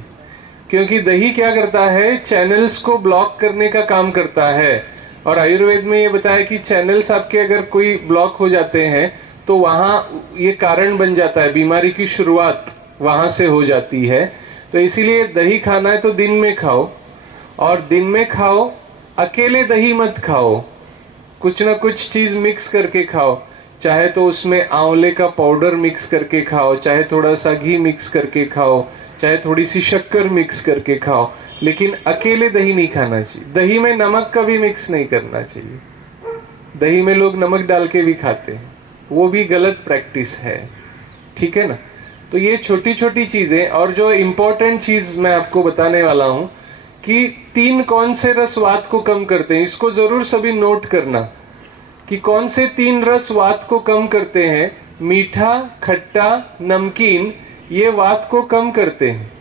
क्योंकि दही क्या करता है? चैनल्स को ब्लॉक करने का काम करता है। और आयुर्वेद में ये बताया कि चैनल्स आपके अगर कोई ब्लॉक हो जाते हैं तो वहां ये कारण बन जाता है, बीमारी की शुरुआत वहां से हो जाती है। तो इसीलिए दही खाना है तो दिन में खाओ, और दिन में खाओ, अकेले दही मत खाओ, कुछ ना कुछ चीज मिक्स करके खाओ। चाहे तो उसमें आंवले का पाउडर मिक्स करके खाओ, चाहे थोड़ा सा घी मिक्स करके खाओ, चाहे थोड़ी सी शक्कर मिक्स करके खाओ, लेकिन अकेले दही नहीं खाना चाहिए। दही में नमक का भी मिक्स नहीं करना चाहिए। दही में लोग नमक डाल के भी खाते हैं, वो भी गलत प्रैक्टिस है, ठीक है ना। तो ये छोटी छोटी चीजें। और जो इम्पोर्टेंट चीज मैं आपको बताने वाला हूं कि 3 कौन से रस वात को कम करते हैं, इसको जरूर सभी नोट करना कि कौन से 3 रस वात को कम करते हैं। मीठा, खट्टा, नमकीन, ये वात को कम करते हैं।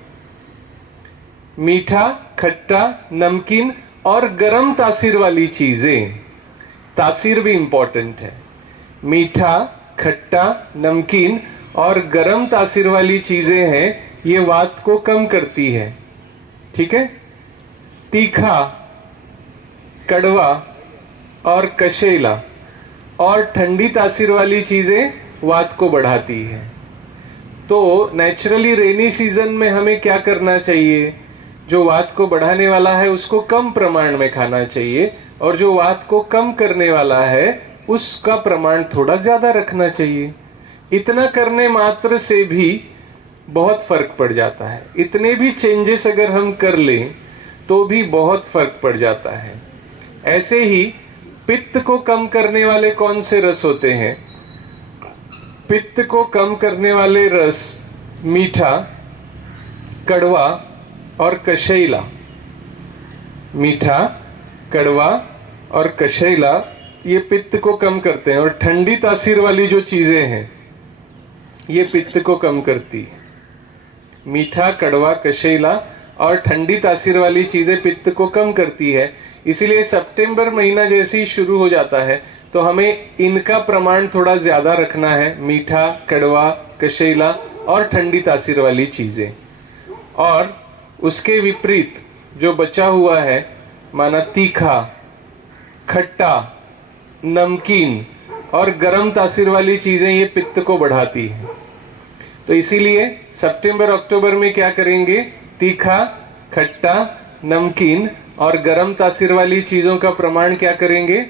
मीठा, खट्टा, नमकीन और गरम तासीर वाली चीजें। तासीर भी इंपॉर्टेंट है। मीठा, खट्टा, नमकीन और गरम तासीर वाली चीजें हैं, ये वात को कम करती है, ठीक है। तीखा, कड़वा और कशेला और ठंडी तासीर वाली चीजें वात को बढ़ाती है। तो नेचुरली रेनी सीजन में हमें क्या करना चाहिए? जो वात को बढ़ाने वाला है उसको कम प्रमाण में खाना चाहिए, और जो वात को कम करने वाला है उसका प्रमाण थोड़ा ज्यादा रखना चाहिए। इतना करने मात्र से भी बहुत फर्क पड़ जाता है। इतने भी चेंजेस अगर हम कर लें तो भी बहुत फर्क पड़ जाता है। ऐसे ही पित्त को कम करने वाले कौन से रस होते हैं? पित्त को कम करने वाले रस मीठा, कड़वा और कशैला। मीठा, कड़वा और कशैला ये पित्त को कम करते हैं। और ठंडी तासीर वाली जो चीजें हैं ये पित्त को कम करती है। मीठा, कड़वा, कशैला और ठंडी तासीर वाली चीजें पित्त को कम करती है। इसीलिए सितंबर महीना जैसे ही शुरू हो जाता है तो हमें इनका प्रमाण थोड़ा ज्यादा रखना है। मीठा, कड़वा, कशैला और ठंडी तासीर वाली चीजें। और उसके विपरीत जो बचा हुआ है, माना तीखा, खट्टा, नमकीन और गरम तासीर वाली चीजें, ये पित्त को बढ़ाती है। तो इसीलिए सितंबर अक्टूबर में क्या करेंगे? तीखा, खट्टा, नमकीन और गरम तासीर वाली चीजों का प्रमाण क्या करेंगे?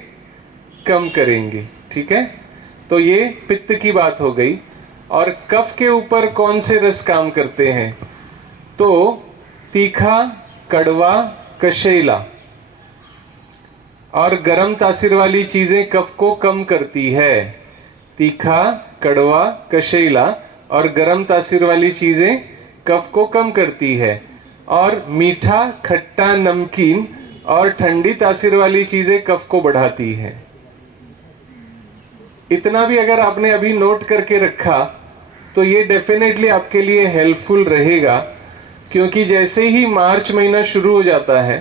कम करेंगे, ठीक है। तो ये पित्त की बात हो गई। और कफ के ऊपर कौन से रस काम करते हैं? तो तीखा, कड़वा, कशैला और गरम तासीर वाली चीजें कफ को कम करती है। तीखा, कड़वा, कशैला और गरम तासीर वाली चीजें कफ को कम करती है। और मीठा, खट्टा, नमकीन और ठंडी तासीर वाली चीजें कफ को बढ़ाती है। इतना भी अगर आपने अभी नोट करके रखा तो ये डेफिनेटली आपके लिए हेल्पफुल रहेगा क्योंकि जैसे ही मार्च महीना शुरू हो जाता है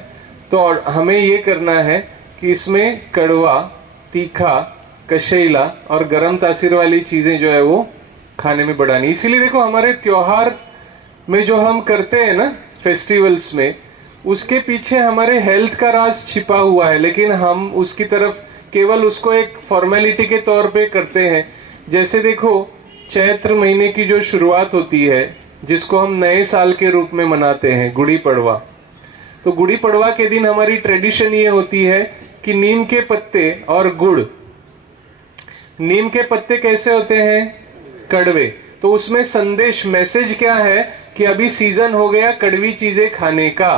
तो हमें ये करना है कि इसमें कड़वा, तीखा, कशेला और गर्म तासीर वाली चीजें जो है वो खाने में बढ़ानी। इसीलिए देखो हमारे त्योहार में जो हम करते हैं ना, फेस्टिवल्स में, उसके पीछे हमारे हेल्थ का राज छिपा हुआ है, लेकिन हम उसकी तरफ केवल उसको एक फॉर्मेलिटी के तौर पे करते हैं। जैसे देखो चैत्र महीने की जो शुरुआत होती है, जिसको हम नए साल के रूप में मनाते हैं, गुड़ी पड़वा, तो गुड़ी पड़वा के दिन हमारी ट्रेडिशन ये होती है कि नीम के पत्ते और गुड़, नीम के पत्ते कैसे होते हैं? कड़वे। तो उसमें संदेश, मैसेज क्या है कि अभी सीजन हो गया कड़वी चीजें खाने का,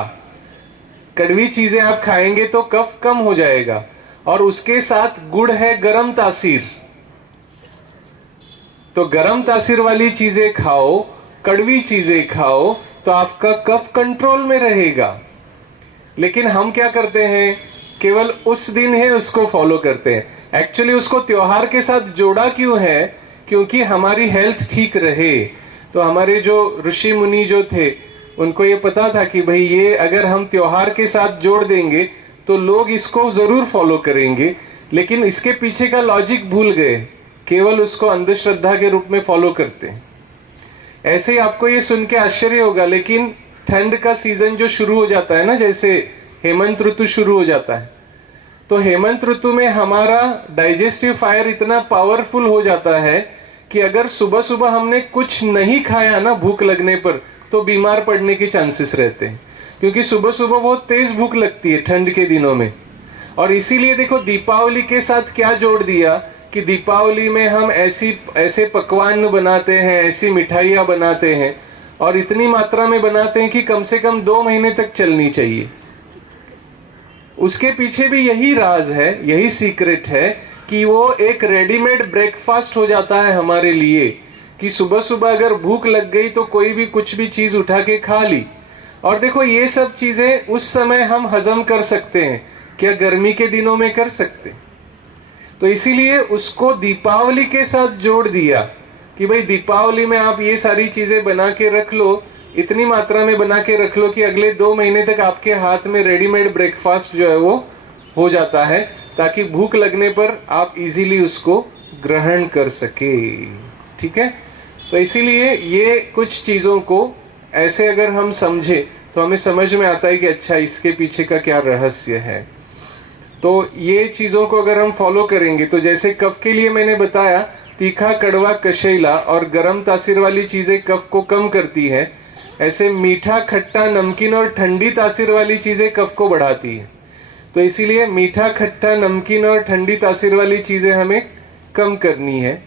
कड़वी चीजें आप खाएंगे तो कफ कम हो जाएगा। और उसके साथ गुड़ है गरम तासीर, तो गरम तासीर वाली चीजें खाओ, कड़वी चीजें खाओ तो आपका कफ कंट्रोल में रहेगा। लेकिन हम क्या करते हैं, केवल उस दिन है उसको फॉलो करते हैं। एक्चुअली उसको त्योहार के साथ जोड़ा क्यों है? क्योंकि हमारी हेल्थ ठीक रहे। तो हमारे जो ऋषि मुनि जो थे, उनको ये पता था कि भाई ये अगर हम त्योहार के साथ जोड़ देंगे तो लोग इसको जरूर फॉलो करेंगे, लेकिन इसके पीछे का लॉजिक भूल गए, केवल उसको अंधश्रद्धा के रूप में फॉलो करते हैं। ऐसे ही आपको ये सुन के आश्चर्य होगा, लेकिन ठंड का सीजन जो शुरू हो जाता है ना, जैसे हेमंत ऋतु शुरू हो जाता है, तो हेमंत ऋतु में हमारा डाइजेस्टिव फायर इतना पावरफुल हो जाता है कि अगर सुबह सुबह हमने कुछ नहीं खाया ना भूख लगने पर, तो बीमार पड़ने के चांसेस रहते हैं, क्योंकि सुबह सुबह बहुत तेज भूख लगती है ठंड के दिनों में। और इसीलिए देखो दीपावली के साथ क्या जोड़ दिया कि दीपावली में हम ऐसे पकवान बनाते हैं, ऐसी मिठाइयां बनाते हैं, और इतनी मात्रा में बनाते हैं कि कम से कम 2 महीने तक चलनी चाहिए। उसके पीछे भी यही राज है, यही सीक्रेट है कि वो एक रेडीमेड ब्रेकफास्ट हो जाता है हमारे लिए, कि सुबह सुबह अगर भूख लग गई तो कोई भी कुछ भी चीज उठा के खा ली। और देखो ये सब चीजें उस समय हम हजम कर सकते हैं, क्या गर्मी के दिनों में कर सकते? तो इसीलिए उसको दीपावली के साथ जोड़ दिया कि भाई दीपावली में आप ये सारी चीजें बना के रख लो, इतनी मात्रा में बना के रख लो कि अगले 2 महीने तक आपके हाथ में रेडीमेड ब्रेकफास्ट जो है वो हो जाता है, ताकि भूख लगने पर आप इजीली उसको ग्रहण कर सके। ठीक है? तो इसीलिए ये कुछ चीजों को ऐसे अगर हम समझे तो हमें समझ में आता है कि अच्छा इसके पीछे का क्या रहस्य है। तो ये चीजों को अगर हम फॉलो करेंगे तो जैसे कफ के लिए मैंने बताया, तीखा, कड़वा, कशेला और गरम तासीर वाली चीजें कफ को कम करती है, ऐसे मीठा, खट्टा, नमकीन और ठंडी तासीर वाली चीजें कफ को बढ़ाती है। तो इसीलिए मीठा, खट्टा, नमकीन और ठंडी तासीर वाली चीजें हमें कम करनी है,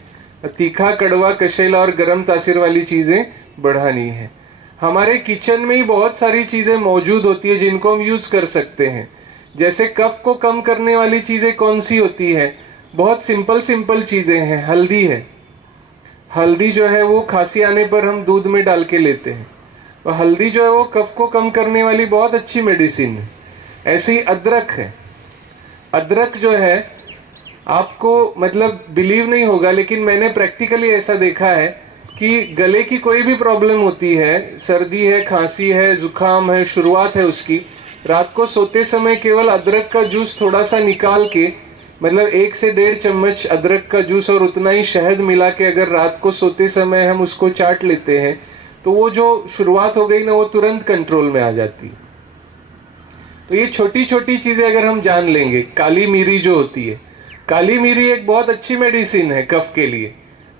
तीखा, कड़वा, कशेला और गरम तासीर वाली चीजें बढ़ानी है। हमारे किचन में ही बहुत सारी चीजें मौजूद होती है जिनको हम यूज कर सकते हैं। जैसे कफ को कम करने वाली चीजें कौन सी होती है? बहुत सिंपल चीजें हैं। हल्दी है, हल्दी जो है वो खांसी आने पर हम दूध में डाल के लेते हैं, और हल्दी जो है वो कफ को कम करने वाली बहुत अच्छी मेडिसिन है। ऐसे ही अदरक है, अदरक जो है आपको मतलब बिलीव नहीं होगा, लेकिन मैंने प्रैक्टिकली ऐसा देखा है कि गले की कोई भी प्रॉब्लम होती है, सर्दी है, खांसी है, जुकाम है, शुरुआत है उसकी, रात को सोते समय केवल अदरक का जूस थोड़ा सा निकाल के, मतलब 1 से 1.5 चम्मच अदरक का जूस और उतना ही शहद मिला के अगर रात को सोते समय हम उसको चाट लेते हैं, तो वो जो शुरुआत हो गई ना वो तुरंत कंट्रोल में आ जाती है। तो ये छोटी छोटी चीजें अगर हम जान लेंगे, काली मिरी जो होती है, काली मिरी एक बहुत अच्छी मेडिसिन है कफ के लिए,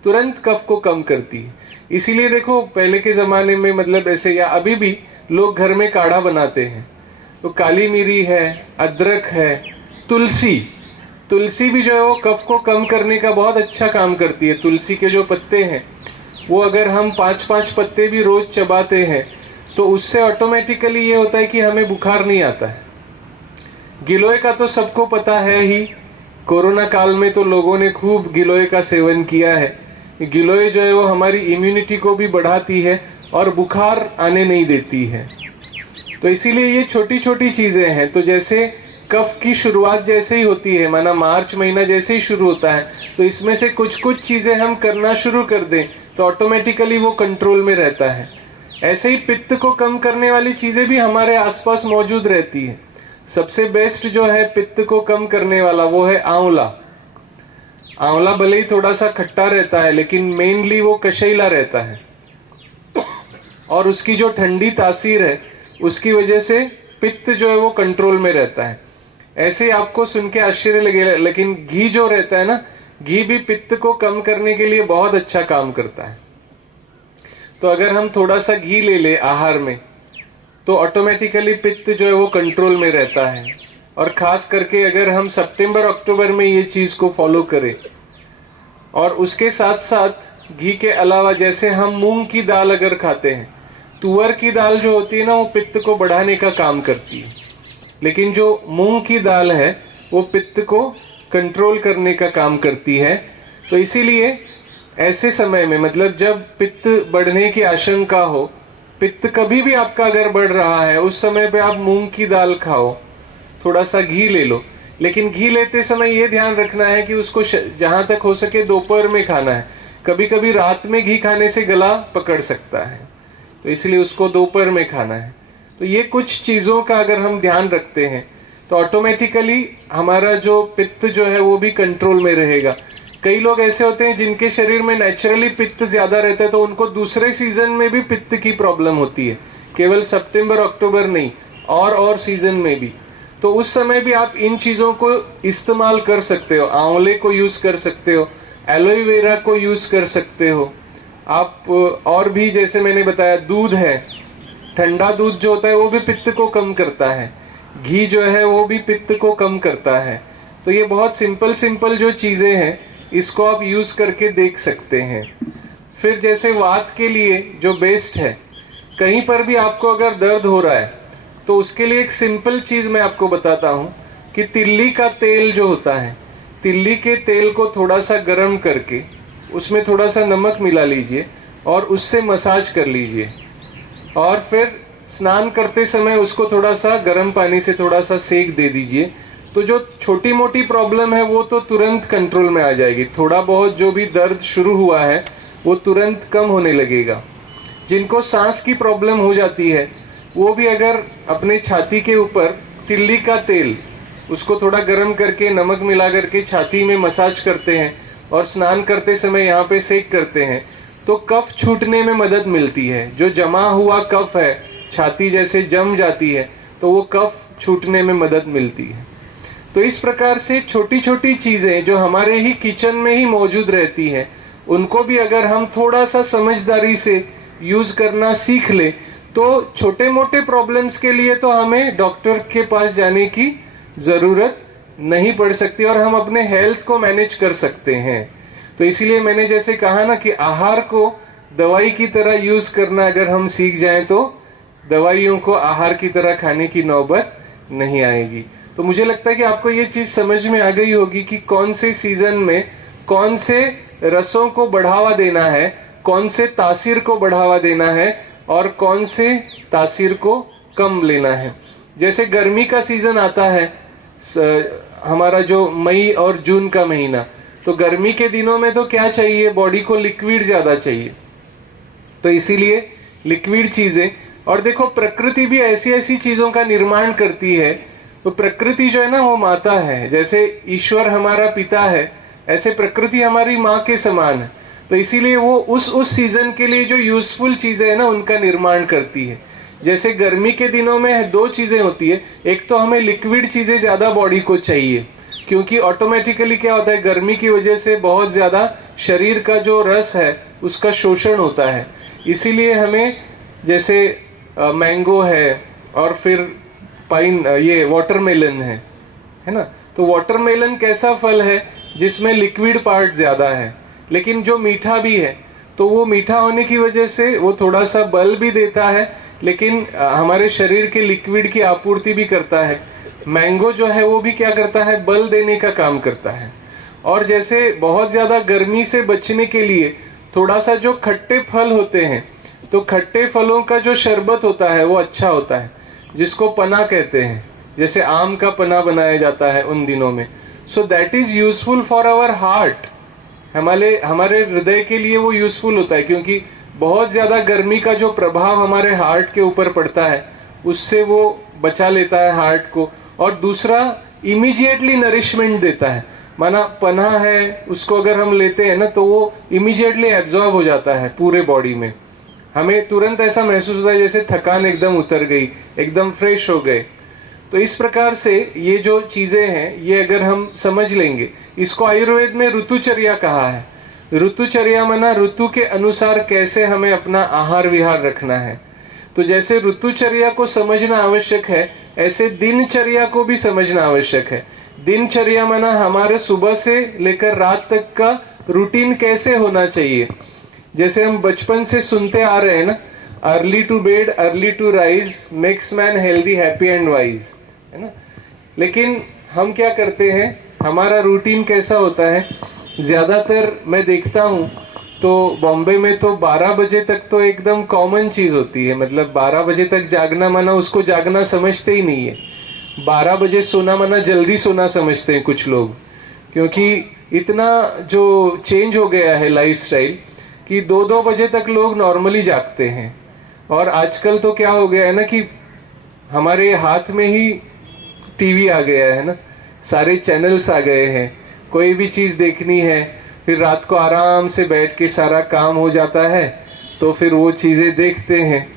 तुरंत कफ को कम करती है। इसीलिए देखो पहले के जमाने में मतलब ऐसे या अभी भी लोग घर में काढ़ा बनाते हैं, तो काली मिरी है, अदरक है, तुलसी, तुलसी भी जो है वो कफ को कम करने का बहुत अच्छा काम करती है। तुलसी के जो पत्ते हैं वो अगर हम 5-5 पत्ते भी रोज चबाते हैं तो उससे ऑटोमेटिकली ये होता है कि हमें बुखार नहीं आता है। गिलोय का तो सबको पता है ही, कोरोना काल में तो लोगों ने खूब गिलोय का सेवन किया है। गिलोय जो है वो हमारी इम्यूनिटी को भी बढ़ाती है और बुखार आने नहीं देती है। तो इसीलिए ये छोटी छोटी चीजें हैं। तो जैसे कफ की शुरुआत जैसे ही होती है, माना मार्च महीना जैसे ही शुरू होता है, तो इसमें से कुछ कुछ चीजें हम करना शुरू कर दें तो ऑटोमेटिकली वो कंट्रोल में रहता है। ऐसे ही पित्त को कम करने वाली चीजें भी हमारे आसपास मौजूद रहती है। सबसे बेस्ट जो है पित्त को कम करने वाला वो है आंवला। आंवला भले ही थोड़ा सा खट्टा रहता है लेकिन मेनली वो कशैला रहता है और उसकी जो ठंडी तासीर है उसकी वजह से पित्त जो है वो कंट्रोल में रहता है। ऐसे ही आपको सुन के आश्चर्य लगेगा लेकिन घी जो रहता है ना, घी भी पित्त को कम करने के लिए बहुत अच्छा काम करता है। तो अगर हम थोड़ा सा घी ले ले आहार में तो ऑटोमेटिकली पित्त जो है वो कंट्रोल में रहता है। और खास करके अगर हम सितंबर अक्टूबर में ये चीज को फॉलो करें और उसके साथ साथ घी के अलावा जैसे हम मूंग की दाल अगर खाते हैं, तुअर की दाल जो होती है ना वो पित्त को बढ़ाने का काम करती है, लेकिन जो मूंग की दाल है वो पित्त को कंट्रोल करने का काम करती है। तो इसीलिए ऐसे समय में मतलब जब पित्त बढ़ने की आशंका हो, पित्त कभी भी आपका अगर बढ़ रहा है उस समय पे आप मूंग की दाल खाओ, थोड़ा सा घी ले लो, लेकिन घी लेते समय ये ध्यान रखना है कि उसको जहां तक हो सके दोपहर में खाना है। कभी कभी रात में घी खाने से गला पकड़ सकता है, तो इसलिए उसको दोपहर में खाना है। तो ये कुछ चीजों का अगर हम ध्यान रखते हैं तो ऑटोमेटिकली हमारा जो पित्त जो है वो भी कंट्रोल में रहेगा। कई लोग ऐसे होते हैं जिनके शरीर में नेचुरली पित्त ज्यादा रहता है तो उनको दूसरे सीजन में भी पित्त की प्रॉब्लम होती है, केवल सितंबर अक्टूबर नहीं और सीजन में भी। तो उस समय भी आप इन चीजों को इस्तेमाल कर सकते हो। आंवले को यूज कर सकते हो, एलोवेरा को यूज कर सकते हो आप। और भी जैसे मैंने बताया दूध है, ठंडा दूध जो होता है वो भी पित्त को कम करता है, घी जो है वो भी पित्त को कम करता है। तो ये बहुत सिंपल जो चीजें हैं इसको आप यूज करके देख सकते हैं। फिर जैसे वात के लिए जो बेस्ट है, कहीं पर भी आपको अगर दर्द हो रहा है तो उसके लिए एक सिंपल चीज मैं आपको बताता हूं कि तिल्ली का तेल जो होता है, तिल्ली के तेल को थोड़ा सा गर्म करके उसमें थोड़ा सा नमक मिला लीजिए और उससे मसाज कर लीजिए और फिर स्नान करते समय उसको थोड़ा सा गर्म पानी से थोड़ा सा सेक दे दीजिए। तो जो छोटी मोटी प्रॉब्लम है वो तो तुरंत कंट्रोल में आ जाएगी, थोड़ा बहुत जो भी दर्द शुरू हुआ है वो तुरंत कम होने लगेगा। जिनको सांस की प्रॉब्लम हो जाती है वो भी अगर अपने छाती के ऊपर तिल्ली का तेल उसको थोड़ा गर्म करके नमक मिला करके छाती में मसाज करते हैं और स्नान करते समय यहाँ पे सेक करते हैं तो कफ छूटने में मदद मिलती है। जो जमा हुआ कफ है, छाती जैसे जम जाती है तो वो कफ छूटने में मदद मिलती है। तो इस प्रकार से छोटी छोटी चीजें जो हमारे ही किचन में ही मौजूद रहती है उनको भी अगर हम थोड़ा सा समझदारी से यूज करना सीख ले तो छोटे मोटे प्रॉब्लम्स के लिए तो हमें डॉक्टर के पास जाने की जरूरत नहीं पड़ सकती और हम अपने हेल्थ को मैनेज कर सकते हैं। तो इसीलिए मैंने जैसे कहा ना कि आहार को दवाई की तरह यूज करना अगर हम सीख जाएं तो दवाइयों को आहार की तरह खाने की नौबत नहीं आएगी। तो मुझे लगता है कि आपको ये चीज समझ में आ गई होगी कि कौन से सीजन में कौन से रसों को बढ़ावा देना है, कौन से तासीर को बढ़ावा देना है और कौन से तासीर को कम लेना है। जैसे गर्मी का सीजन आता है हमारा जो मई और जून का महीना, तो गर्मी के दिनों में तो क्या चाहिए, बॉडी को लिक्विड ज्यादा चाहिए, तो इसीलिए लिक्विड चीजें। और देखो प्रकृति भी ऐसी ऐसी चीजों का निर्माण करती है। तो प्रकृति जो है ना वो माता है, जैसे ईश्वर हमारा पिता है ऐसे प्रकृति हमारी माँ के समान है। तो इसीलिए वो उस सीजन के लिए जो यूजफुल चीजें है ना उनका निर्माण करती है। जैसे गर्मी के दिनों में दो चीजें होती है, एक तो हमें लिक्विड चीजें ज्यादा बॉडी को चाहिए क्योंकि ऑटोमेटिकली क्या होता है गर्मी की वजह से बहुत ज्यादा शरीर का जो रस है उसका शोषण होता है। इसीलिए हमें जैसे मैंगो है और फिर पाइन ये वाटरमेलन है ना। तो वाटरमेलन कैसा फल है जिसमें लिक्विड पार्ट ज्यादा है लेकिन जो मीठा भी है, तो वो मीठा होने की वजह से वो थोड़ा सा बल भी देता है लेकिन हमारे शरीर के लिक्विड की आपूर्ति भी करता है। मैंगो जो है वो भी क्या करता है, बल देने का काम करता है। और जैसे बहुत ज्यादा गर्मी से बचने के लिए थोड़ा सा जो खट्टे फल होते हैं, तो खट्टे फलों का जो शरबत होता है वो अच्छा होता है, जिसको पना कहते हैं। जैसे आम का पना बनाया जाता है उन दिनों में। So that is useful for our heart, हमारे हृदय के लिए वो यूजफुल होता है क्योंकि बहुत ज्यादा गर्मी का जो प्रभाव हमारे हार्ट के ऊपर पड़ता है उससे वो बचा लेता है हार्ट को। और दूसरा, इमीडिएटली नरिशमेंट देता है। माना पन्हा है, उसको अगर हम लेते हैं ना तो वो इमीडिएटली एब्जॉर्ब हो जाता है पूरे बॉडी में। हमें तुरंत ऐसा महसूस होता है जैसे थकान एकदम उतर गई, एकदम फ्रेश हो गए। तो इस प्रकार से ये जो चीजें हैं ये अगर हम समझ लेंगे, इसको आयुर्वेद में ऋतुचर्या कहा है। ऋतुचर्या माना ऋतु के अनुसार कैसे हमें अपना आहार विहार रखना है। तो जैसे ऋतुचर्या को समझना आवश्यक है, ऐसे दिनचर्या को भी समझना आवश्यक है। दिनचर्या माना हमारे सुबह से लेकर रात तक का रूटीन कैसे होना चाहिए। जैसे हम बचपन से सुनते आ रहे हैं ना, early to bed early to rise makes man healthy happy and wise, है ना। लेकिन हम क्या करते हैं, हमारा रूटीन कैसा होता है, ज्यादातर मैं देखता हूँ तो बॉम्बे में तो 12 बजे तक तो एकदम कॉमन चीज होती है। मतलब 12 बजे तक जागना माना उसको जागना समझते ही नहीं है। 12 बजे सोना माना जल्दी सोना समझते हैं कुछ लोग, क्योंकि इतना जो चेंज हो गया है लाइफस्टाइल कि 2-2 बजे तक लोग नॉर्मली जागते हैं। और आजकल तो क्या हो गया है ना कि हमारे हाथ में ही टीवी आ गया है ना, सारे चैनल्स आ गए हैं। कोई भी चीज देखनी है, फिर रात को आराम से बैठ के सारा काम हो जाता है तो फिर वो चीजें देखते हैं।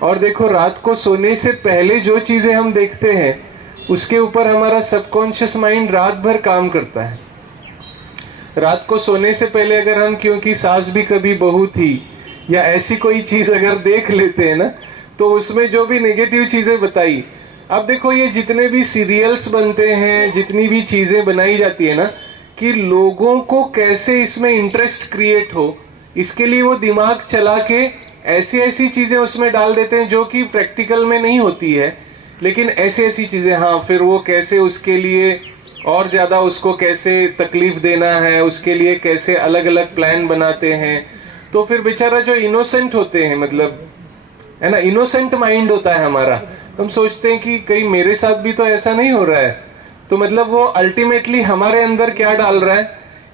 और देखो, रात को सोने से पहले जो चीजें हम देखते हैं उसके ऊपर हमारा सबकॉन्शियस माइंड रात भर काम करता है। रात को सोने से पहले अगर हम, क्योंकि सास भी कभी बहू थी या ऐसी कोई चीज अगर देख लेते हैं ना, तो उसमें जो भी नेगेटिव चीजें बताई। अब देखो, ये जितने भी सीरियल्स बनते हैं, जितनी भी चीजें बनाई जाती है ना, कि लोगों को कैसे इसमें इंटरेस्ट क्रिएट हो, इसके लिए वो दिमाग चला के ऐसी ऐसी चीजें उसमें डाल देते हैं जो कि प्रैक्टिकल में नहीं होती है, लेकिन ऐसी ऐसी चीजें। हाँ, फिर वो कैसे उसके लिए और ज्यादा उसको कैसे तकलीफ देना है, उसके लिए कैसे अलग अलग प्लान बनाते हैं। तो फिर बेचारा जो इनोसेंट होते हैं, मतलब है ना, इनोसेंट माइंड होता है हमारा, हम सोचते हैं कि कहीं मेरे साथ भी तो ऐसा नहीं हो रहा है। तो मतलब वो अल्टीमेटली हमारे अंदर क्या डाल रहा है,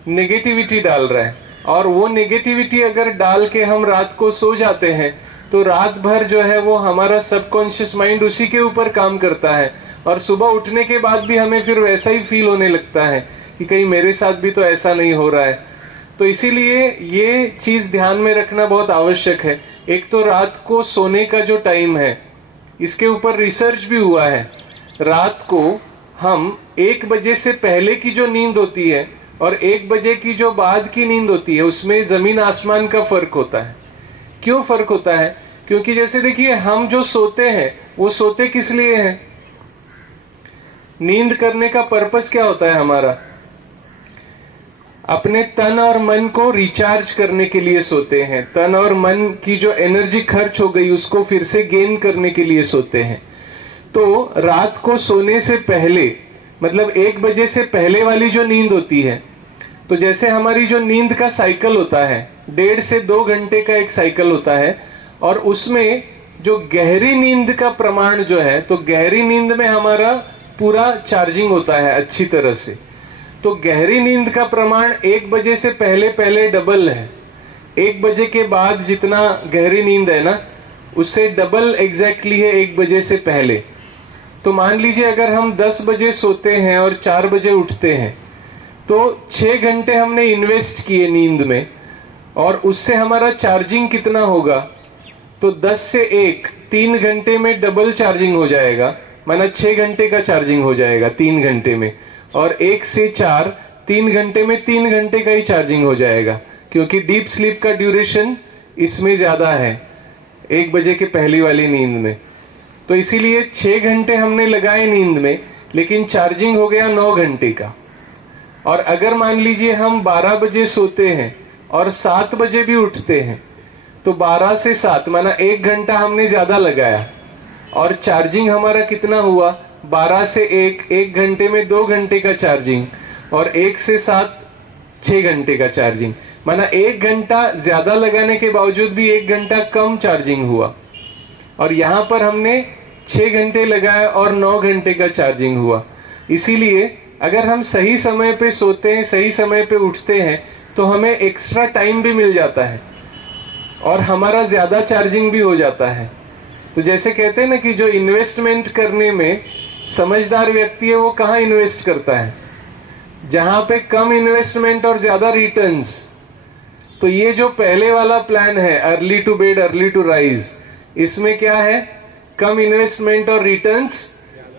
नेगेटिविटी डाल रहा है। और वो नेगेटिविटी अगर डाल के हम रात को सो जाते हैं तो रात भर जो है वो हमारा सबकॉन्शियस माइंड उसी के ऊपर काम करता है। और सुबह उठने के बाद भी हमें फिर वैसा ही फील होने लगता है कि कहीं मेरे साथ भी तो ऐसा नहीं हो रहा है। तो इसीलिए ये चीज ध्यान में रखना बहुत आवश्यक है। एक तो रात को सोने का जो टाइम है, इसके ऊपर रिसर्च भी हुआ है। रात को हम 1 बजे से पहले की जो नींद होती है और 1 बजे की जो बाद की नींद होती है, उसमें जमीन आसमान का फर्क होता है। क्यों फर्क होता है? क्योंकि जैसे देखिए, हम जो सोते हैं वो सोते किस लिए हैं? नींद करने का पर्पस क्या होता है हमारा? अपने तन और मन को रिचार्ज करने के लिए सोते हैं। तन और मन की जो एनर्जी खर्च हो गई उसको फिर से गेन करने के लिए सोते हैं। तो रात को सोने से पहले, मतलब 1 बजे से पहले वाली जो नींद होती है, तो जैसे हमारी जो नींद का साइकिल होता है 1.5 से 2 घंटे का एक साइकिल होता है, और उसमें जो गहरी नींद का प्रमाण जो है, तो गहरी नींद में हमारा पूरा चार्जिंग होता है अच्छी तरह से। तो गहरी नींद का प्रमाण 1 बजे से पहले पहले डबल है। 1 बजे के बाद जितना गहरी नींद है ना, उससे डबल एग्जैक्टली है 1 बजे से पहले। तो मान लीजिए अगर हम 10 बजे सोते हैं और 4 बजे उठते हैं, तो 6 घंटे हमने इन्वेस्ट किए नींद में, और उससे हमारा चार्जिंग कितना होगा? तो 10 से 1 3 घंटे में डबल चार्जिंग हो जाएगा। माना 6 घंटे का चार्जिंग हो जाएगा 3 घंटे में, और 1 से 4 3 घंटे में 3 घंटे का ही चार्जिंग हो जाएगा, क्योंकि डीप स्लीप का ड्यूरेशन इसमें ज्यादा है 1 बजे के पहली वाली नींद में। तो इसीलिए 6 घंटे हमने लगाए नींद में, लेकिन चार्जिंग हो गया 9 घंटे का। और अगर मान लीजिए हम 12 बजे सोते हैं और 7 बजे भी उठते हैं, तो 12 से 7 माना 1 घंटा हमने ज्यादा लगाया, और चार्जिंग हमारा कितना हुआ? 12 से 1 घंटे में 2 घंटे का चार्जिंग, और 1 से 7 6 घंटे का चार्जिंग। माना 1 घंटा ज्यादा लगाने के बावजूद भी 1 घंटा कम चार्जिंग हुआ। और यहाँ पर हमने 6 घंटे लगाया और 9 घंटे का चार्जिंग हुआ। इसीलिए अगर हम सही समय पे सोते हैं, सही समय पे उठते हैं, तो हमें एक्स्ट्रा टाइम भी मिल जाता है। और हमारा ज्यादा चार्जिंग भी हो जाता है। तो जैसे कहते हैं ना कि जो इन्वेस्टमेंट करने में समझदार व्यक्ति है वो कहाँ इन्वेस्ट करता है, जहां पे कम इन्वेस्टमेंट और ज्यादा रिटर्न्स। तो ये जो पहले वाला प्लान है early to bed early to rise, इसमें क्या है, कम इन्वेस्टमेंट और रिटर्न्स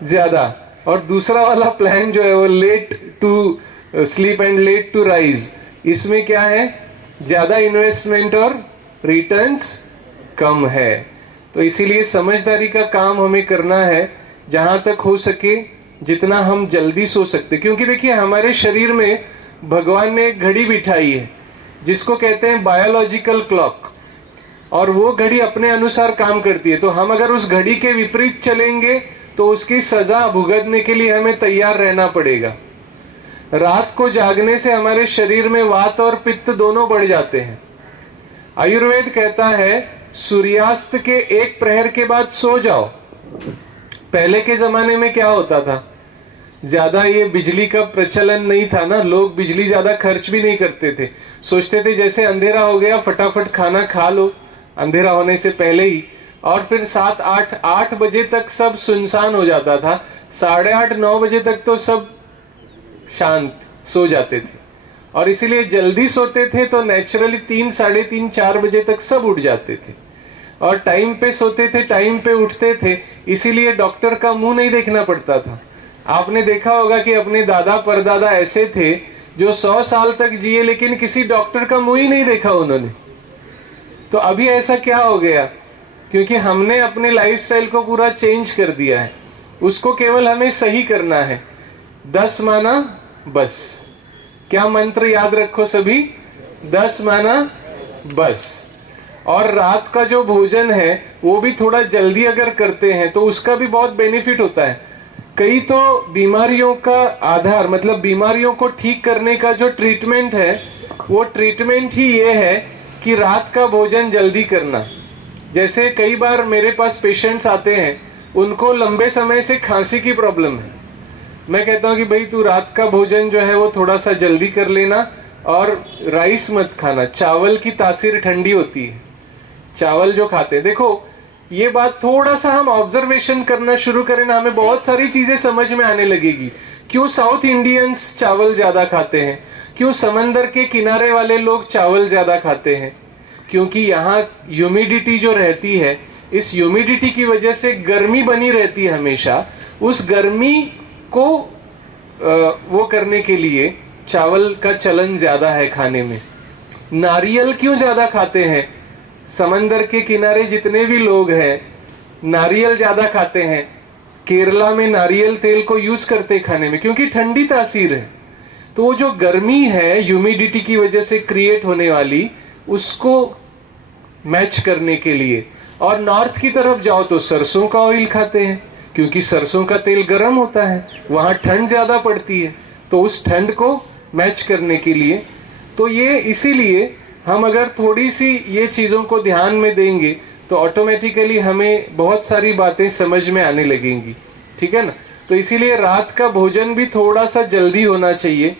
ज्यादा। और दूसरा वाला प्लान जो है वो late to sleep and late to rise, इसमें क्या है, ज्यादा इन्वेस्टमेंट और रिटर्न्स कम है। तो इसीलिए समझदारी का काम हमें करना है, जहां तक हो सके जितना हम जल्दी सो सकते। क्योंकि देखिए हमारे शरीर में भगवान ने एक घड़ी बिठाई है जिसको कहते हैं बायोलॉजिकल क्लॉक, और वो घड़ी अपने अनुसार काम करती है। तो हम अगर उस घड़ी के विपरीत चलेंगे तो उसकी सजा भुगतने के लिए हमें तैयार रहना पड़ेगा। रात को जागने से हमारे शरीर में वात और पित्त दोनों बढ़ जाते हैं। आयुर्वेद कहता है सूर्यास्त के 1 प्रहर के बाद सो जाओ। पहले के जमाने में क्या होता था, ज्यादा ये बिजली का प्रचलन नहीं था ना, लोग बिजली ज्यादा खर्च भी नहीं करते थे। सोचते थे जैसे अंधेरा हो गया फटाफट खाना खा लो अंधेरा होने से पहले ही, और फिर 7-8 बजे तक सब सुनसान हो जाता था। 8:30-9 बजे तक तो सब शांत सो जाते थे, और इसीलिए जल्दी सोते थे तो नेचुरली 3-3:30-4 बजे तक सब उठ जाते थे, और टाइम पे सोते थे टाइम पे उठते थे। इसीलिए डॉक्टर का मुंह नहीं देखना पड़ता था। आपने देखा होगा कि अपने दादा परदादा ऐसे थे जो 100 साल तक जिए लेकिन किसी डॉक्टर का मुंह ही नहीं देखा उन्होंने। तो अभी ऐसा क्या हो गया, क्योंकि हमने अपने लाइफस्टाइल को पूरा चेंज कर दिया है। उसको केवल हमें सही करना है। 10 माना बस, क्या मंत्र याद रखो सभी, 10 माना बस। और रात का जो भोजन है वो भी थोड़ा जल्दी अगर करते हैं तो उसका भी बहुत बेनिफिट होता है। कई तो बीमारियों का आधार, मतलब बीमारियों को ठीक करने का जो ट्रीटमेंट है वो ट्रीटमेंट ही ये है कि रात का भोजन जल्दी करना। जैसे कई बार मेरे पास पेशेंट्स आते हैं, उनको लंबे समय से खांसी की प्रॉब्लम है। मैं कहता हूं कि भाई तू रात का भोजन जो है वो थोड़ा सा जल्दी कर लेना, और राइस मत खाना। चावल की तासीर ठंडी होती है, चावल जो खाते हैं। देखो ये बात थोड़ा सा हम ऑब्जर्वेशन करना शुरू करें ना, हमें बहुत सारी चीजें समझ में आने लगेगी। क्यों साउथ इंडियंस चावल ज्यादा खाते हैं, क्यों समंदर के किनारे वाले लोग चावल ज्यादा खाते हैं, क्योंकि यहाँ ह्यूमिडिटी जो रहती है, इस ह्यूमिडिटी की वजह से गर्मी बनी रहती है हमेशा। उस गर्मी को वो करने के लिए चावल का चलन ज्यादा है खाने में। नारियल क्यों ज्यादा खाते हैं, समंदर के किनारे जितने भी लोग हैं नारियल ज्यादा खाते हैं। केरला में नारियल तेल को यूज करते खाने में, क्योंकि ठंडी तासीर है। तो वो जो गर्मी है ह्यूमिडिटी की वजह से क्रिएट होने वाली, उसको मैच करने के लिए। और नॉर्थ की तरफ जाओ तो सरसों का ऑयल खाते हैं, क्योंकि सरसों का तेल गर्म होता है, वहां ठंड ज्यादा पड़ती है। तो उस ठंड को मैच करने के लिए, तो ये इसीलिए हम अगर थोड़ी सी ये चीजों को ध्यान में देंगे तो ऑटोमेटिकली हमें बहुत सारी बातें समझ में आने लगेंगी। ठीक है ना। तो इसीलिए रात का भोजन भी थोड़ा सा जल्दी होना चाहिए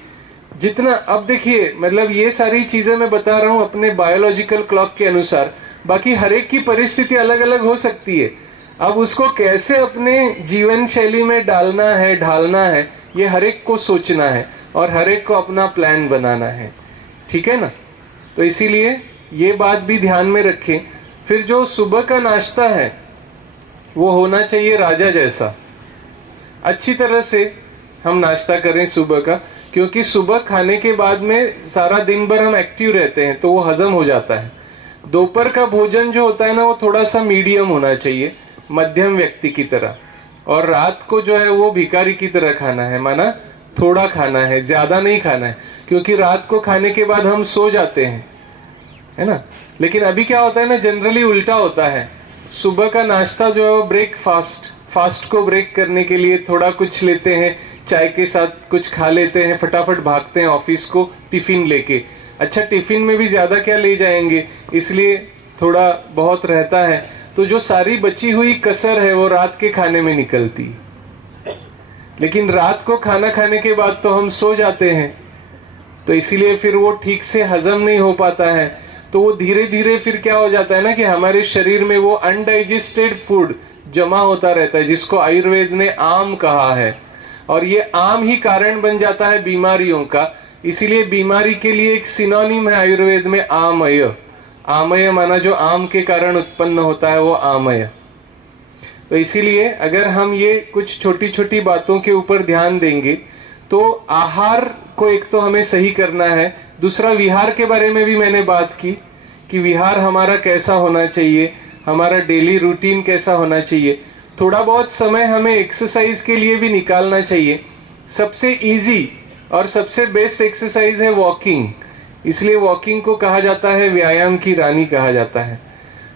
जितना। अब देखिए मतलब ये सारी चीजें मैं बता रहा हूं अपने बायोलॉजिकल क्लॉक के अनुसार, बाकी हर एक की परिस्थिति अलग अलग हो सकती है। अब उसको कैसे अपने जीवन शैली में डालना है, ढालना है, ये हर एक को सोचना है और हर एक को अपना प्लान बनाना है। ठीक है ना। तो इसीलिए ये बात भी ध्यान में रखें। फिर जो सुबह का नाश्ता है वो होना चाहिए राजा जैसा। अच्छी तरह से हम नाश्ता करें सुबह का, क्योंकि सुबह खाने के बाद में सारा दिन भर हम एक्टिव रहते हैं तो वो हजम हो जाता है। दोपहर का भोजन जो होता है ना वो थोड़ा सा मीडियम होना चाहिए, मध्यम व्यक्ति की तरह। और रात को जो है वो भिखारी की तरह खाना है, माना थोड़ा खाना है, ज्यादा नहीं खाना है, क्योंकि रात को खाने के बाद हम सो जाते हैं, है ना। लेकिन अभी क्या होता है ना, जनरली उल्टा होता है। सुबह का नाश्ता जो है वो ब्रेकफास्ट, फास्ट को ब्रेक करने के लिए थोड़ा कुछ लेते हैं, चाय के साथ कुछ खा लेते हैं, फटाफट भागते हैं ऑफिस को टिफिन लेके। अच्छा टिफिन में भी ज्यादा क्या ले जाएंगे, इसलिए थोड़ा बहुत रहता है। तो जो सारी बची हुई कसर है वो रात के खाने में निकलती है। लेकिन रात को खाना खाने के बाद तो हम सो जाते हैं, तो इसीलिए फिर वो ठीक से हजम नहीं हो पाता है। तो वो धीरे धीरे फिर क्या हो जाता है ना कि हमारे शरीर में वो अनडाइजेस्टेड फूड जमा होता रहता है, जिसको आयुर्वेद ने आम कहा है, और ये आम ही कारण बन जाता है बीमारियों का। इसीलिए बीमारी के लिए एक सिनोनिम है आयुर्वेद में आमय। आमय माना जो आम के कारण उत्पन्न होता है वो आमय। तो इसीलिए अगर हम ये कुछ छोटी छोटी बातों के ऊपर ध्यान देंगे तो आहार को एक तो हमें सही करना है, दूसरा विहार के बारे में भी मैंने बात की कि विहार हमारा कैसा होना चाहिए, हमारा डेली रूटीन कैसा होना चाहिए। थोड़ा बहुत समय हमें एक्सरसाइज के लिए भी निकालना चाहिए। सबसे इजी और सबसे बेस्ट एक्सरसाइज है वॉकिंग, इसलिए वॉकिंग को कहा जाता है व्यायाम की रानी कहा जाता है।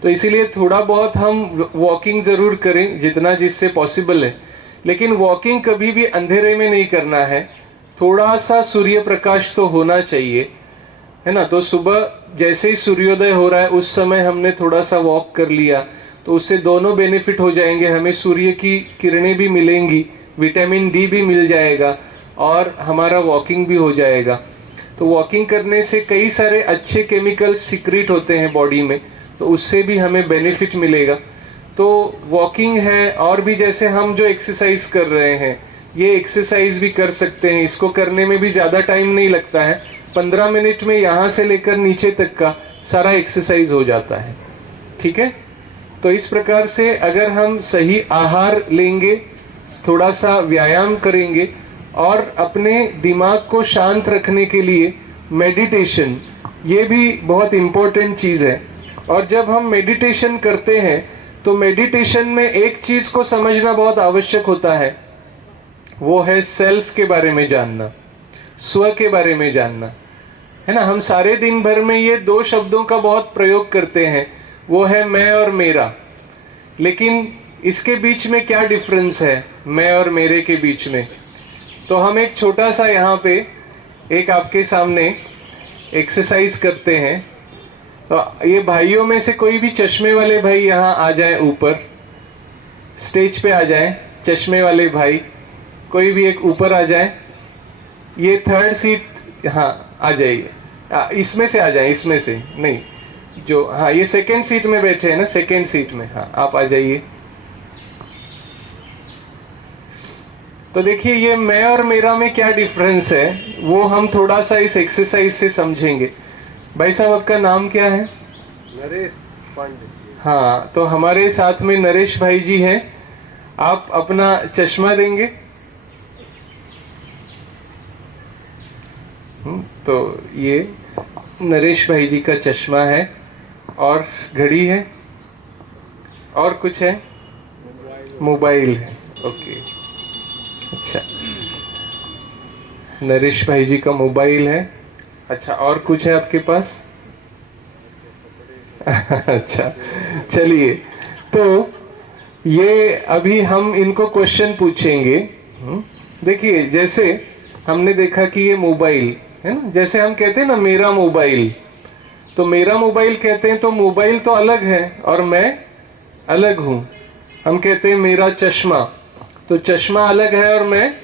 तो इसीलिए थोड़ा बहुत हम वॉकिंग जरूर करें जितना जिससे पॉसिबल है, लेकिन वॉकिंग कभी भी अंधेरे में नहीं करना है। थोड़ा सा सूर्य प्रकाश तो होना चाहिए, है ना। तो सुबह जैसे ही सूर्योदय हो रहा है उस समय हमने थोड़ा सा वॉक कर लिया तो उससे दोनों बेनिफिट हो जाएंगे। हमें सूर्य की किरणें भी मिलेंगी, विटामिन डी भी मिल जाएगा और हमारा वॉकिंग भी हो जाएगा। तो वॉकिंग करने से कई सारे अच्छे केमिकल सीक्रेट होते हैं बॉडी में, तो उससे भी हमें बेनिफिट मिलेगा। तो वॉकिंग है, और भी जैसे हम जो एक्सरसाइज कर रहे हैं ये एक्सरसाइज भी कर सकते हैं। इसको करने में भी ज्यादा टाइम नहीं लगता है, 15 मिनट में यहां से लेकर नीचे तक का सारा एक्सरसाइज हो जाता है। ठीक है, तो इस प्रकार से अगर हम सही आहार लेंगे, थोड़ा सा व्यायाम करेंगे और अपने दिमाग को शांत रखने के लिए मेडिटेशन, ये भी बहुत इंपॉर्टेंट चीज है। और जब हम मेडिटेशन करते हैं तो मेडिटेशन में एक चीज को समझना बहुत आवश्यक होता है, वो है सेल्फ के बारे में जानना, स्व के बारे में जानना, है ना। हम सारे दिन भर में ये दो शब्दों का बहुत प्रयोग करते हैं, वो है मैं और मेरा। लेकिन इसके बीच में क्या डिफरेंस है मैं और मेरे के बीच में? तो हम एक छोटा सा यहाँ पे एक आपके सामने एक्सरसाइज करते हैं। तो ये भाइयों में से कोई भी चश्मे वाले भाई यहाँ आ जाए, ऊपर स्टेज पे आ जाए। चश्मे वाले भाई कोई भी एक ऊपर आ जाए। ये थर्ड सीट, हाँ आ जाइए, इसमें से आ जाए, इसमें से नहीं, जो हाँ ये सेकंड सीट में बैठे हैं ना, सेकंड सीट में, हाँ आप आ जाइए। तो देखिए ये मैं और मेरा में क्या डिफरेंस है वो हम थोड़ा सा इस एक्सरसाइज से समझेंगे। भाई साहब आपका नाम क्या है? नरेश पांडे। हाँ, तो हमारे साथ में नरेश भाई जी हैं। आप अपना चश्मा देंगे? तो ये नरेश भाई जी का चश्मा है और घड़ी है और कुछ है, मोबाइल है। ओके, अच्छा, नरेश भाई जी का मोबाइल है। अच्छा, और कुछ है आपके पास? अच्छा, चलिए, तो ये अभी हम इनको क्वेश्चन पूछेंगे। देखिए, जैसे हमने देखा कि ये मोबाइल है ना, जैसे हम कहते हैं ना मेरा मोबाइल, तो मेरा मोबाइल कहते हैं तो मोबाइल तो अलग है और मैं अलग हूं। हम कहते हैं मेरा चश्मा, तो चश्मा अलग है और मैं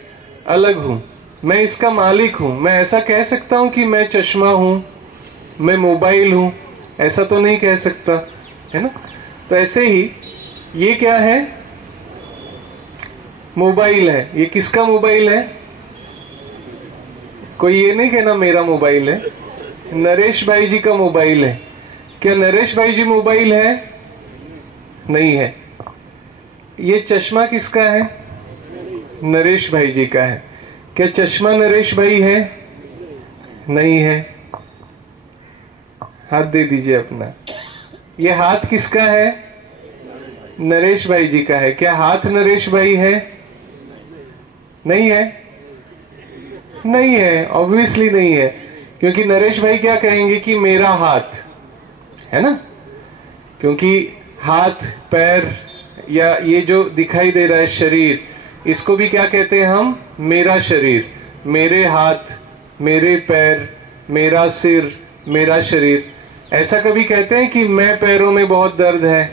अलग हूं। मैं इसका मालिक हूं। मैं ऐसा कह सकता हूं कि मैं चश्मा हूं, मैं मोबाइल हूं, ऐसा तो नहीं कह सकता, है ना। तो ऐसे ही ये क्या है, मोबाइल है। ये किसका मोबाइल है? कोई ये नहीं कहना मेरा मोबाइल है, नरेश भाई जी का मोबाइल है। क्या नरेश भाई जी मोबाइल है? नहीं है। ये चश्मा किसका है? नरेश भाई जी का है। क्या चश्मा नरेश भाई है? नहीं है। हाथ दे दीजिए अपना। ये हाथ किसका है? नरेश भाई जी का है। क्या हाथ नरेश भाई है? नहीं है। नहीं है, ऑब्वियसली नहीं है, क्योंकि नरेश भाई क्या कहेंगे कि मेरा हाथ है ना, क्योंकि हाथ पैर या ये जो दिखाई दे रहा है शरीर, इसको भी क्या कहते हैं हम? मेरा शरीर, मेरे हाथ, मेरे पैर, मेरा सिर, मेरा शरीर। ऐसा कभी कहते हैं कि मैं पैरों में बहुत दर्द है,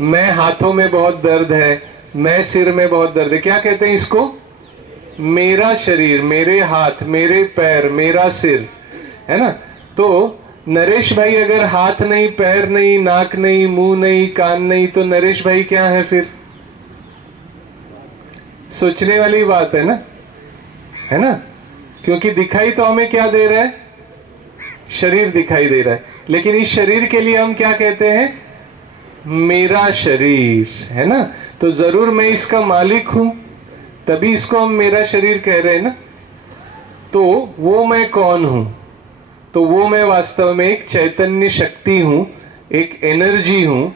मैं हाथों में बहुत दर्द है, मैं सिर में बहुत दर्द है? क्या कहते हैं इसको? मेरा शरीर, मेरे हाथ, मेरे पैर, मेरा सिर, है ना। तो नरेश भाई अगर हाथ नहीं, पैर नहीं, नाक नहीं, मुंह नहीं, कान नहीं, तो नरेश भाई क्या है फिर? सोचने वाली बात है ना? क्योंकि दिखाई तो हमें क्या दे रहा है? शरीर दिखाई दे रहा है, लेकिन इस शरीर के लिए हम क्या कहते हैं? मेरा शरीर, है ना? तो जरूर मैं इसका मालिक हूं, तभी इसको हम मेरा शरीर कह रहे हैं ना। तो वो मैं कौन हूं? तो वो मैं वास्तव में एक चैतन्य शक्ति हूं, एक एनर्जी हूं,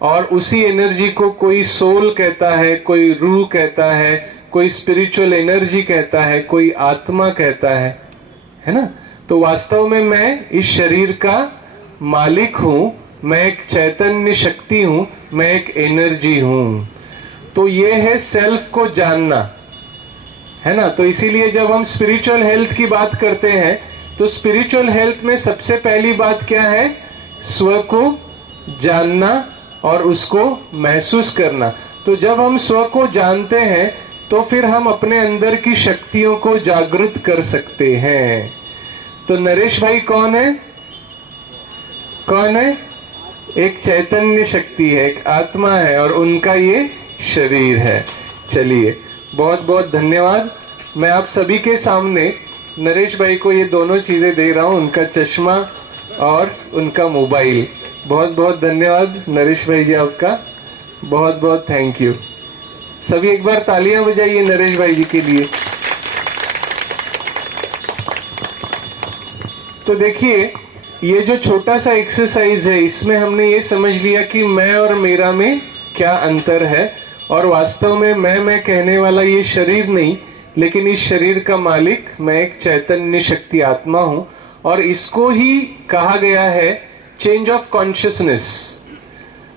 और उसी एनर्जी को कोई सोल कहता है, कोई रूह कहता है, कोई स्पिरिचुअल एनर्जी कहता है, कोई आत्मा कहता है ना? तो वास्तव में मैं इस शरीर का मालिक हूं, मैं एक चैतन्य शक्ति हूं, मैं एक एनर्जी हूं। तो ये है सेल्फ को जानना, है ना? तो इसीलिए जब हम स्पिरिचुअल हेल्थ की बात करते हैं, तो स्पिरिचुअल हेल्थ में सबसे पहली बात क्या है? स्व को जानना और उसको महसूस करना। तो जब हम स्व को जानते हैं तो फिर हम अपने अंदर की शक्तियों को जागृत कर सकते हैं। तो नरेश भाई कौन है? एक चैतन्य शक्ति है, एक आत्मा है, और उनका ये शरीर है। चलिए, बहुत बहुत धन्यवाद। मैं आप सभी के सामने नरेश भाई को ये दोनों चीजें दे रहा हूं, उनका चश्मा और उनका मोबाइल। बहुत बहुत धन्यवाद नरेश भाई जी, आपका बहुत बहुत थैंक यू। सभी एक बार तालियां बजाइए नरेश भाई जी के लिए। तो देखिए, ये जो छोटा सा एक्सरसाइज है, इसमें हमने ये समझ लिया कि मैं और मेरा में क्या अंतर है, और वास्तव में मैं कहने वाला ये शरीर नहीं, लेकिन इस शरीर का मालिक मैं एक चैतन्य शक्ति आत्मा हूं, और इसको ही कहा गया है चेंज ऑफ कॉन्शियसनेस।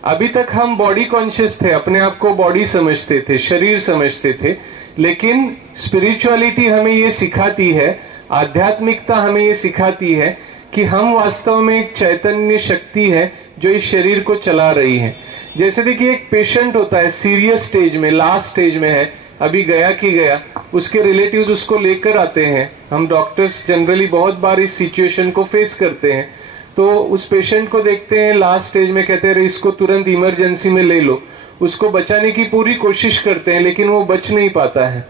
अभी तक हम बॉडी कॉन्शियस थे, अपने आप को बॉडी समझते थे, शरीर समझते थे, लेकिन स्पिरिचुअलिटी हमें ये सिखाती है, आध्यात्मिकता हमें ये सिखाती है कि हम वास्तव में एक चैतन्य शक्ति है जो इस शरीर को चला रही है। जैसे देखिए, एक पेशेंट होता है, सीरियस स्टेज में, लास्ट स्टेज में है, अभी गया कि गया, उसके रिलेटिव्स उसको लेकर आते हैं। हम डॉक्टर्स जनरली बहुत बार इस सिचुएशन को फेस करते हैं। तो उस पेशेंट को देखते हैं लास्ट स्टेज में, कहते हैं इसको तुरंत इमरजेंसी में ले लो, उसको बचाने की पूरी कोशिश करते हैं, लेकिन वो बच नहीं पाता है।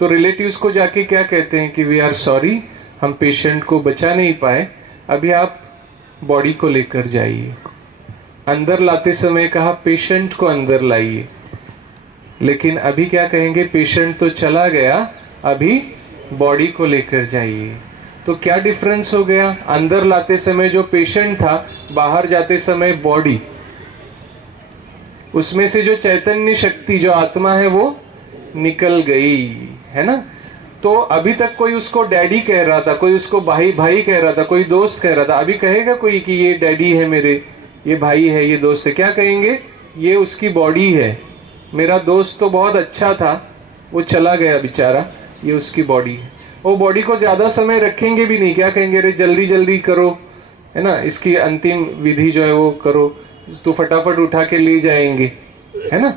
तो रिलेटिव्स को जाके क्या कहते हैं कि वी आर सॉरी, हम पेशेंट को बचा नहीं पाए, अभी आप बॉडी को लेकर जाइए। अंदर लाते समय कहा पेशेंट को अंदर लाइए, लेकिन अभी क्या कहेंगे? पेशेंट तो चला गया, अभी बॉडी को लेकर जाइए। तो क्या डिफरेंस हो गया? अंदर लाते समय जो पेशेंट था, बाहर जाते समय बॉडी, उसमें से जो चैतन्य शक्ति, जो आत्मा है, वो निकल गई, है ना? तो अभी तक कोई उसको डैडी कह रहा था, कोई उसको भाई भाई कह रहा था, कोई दोस्त कह रहा था। अभी कहेगा कोई कि ये डैडी है मेरे, ये भाई है, ये दोस्त है? क्या कहेंगे? ये उसकी बॉडी है, मेरा दोस्त तो बहुत अच्छा था, वो चला गया बेचारा, ये उसकी बॉडी है। वो बॉडी को ज्यादा समय रखेंगे भी नहीं, क्या कहेंगे? अरे जल्दी जल्दी करो, है ना, इसकी अंतिम विधि जो है वो करो, तो फटाफट उठा के ले जाएंगे, है ना?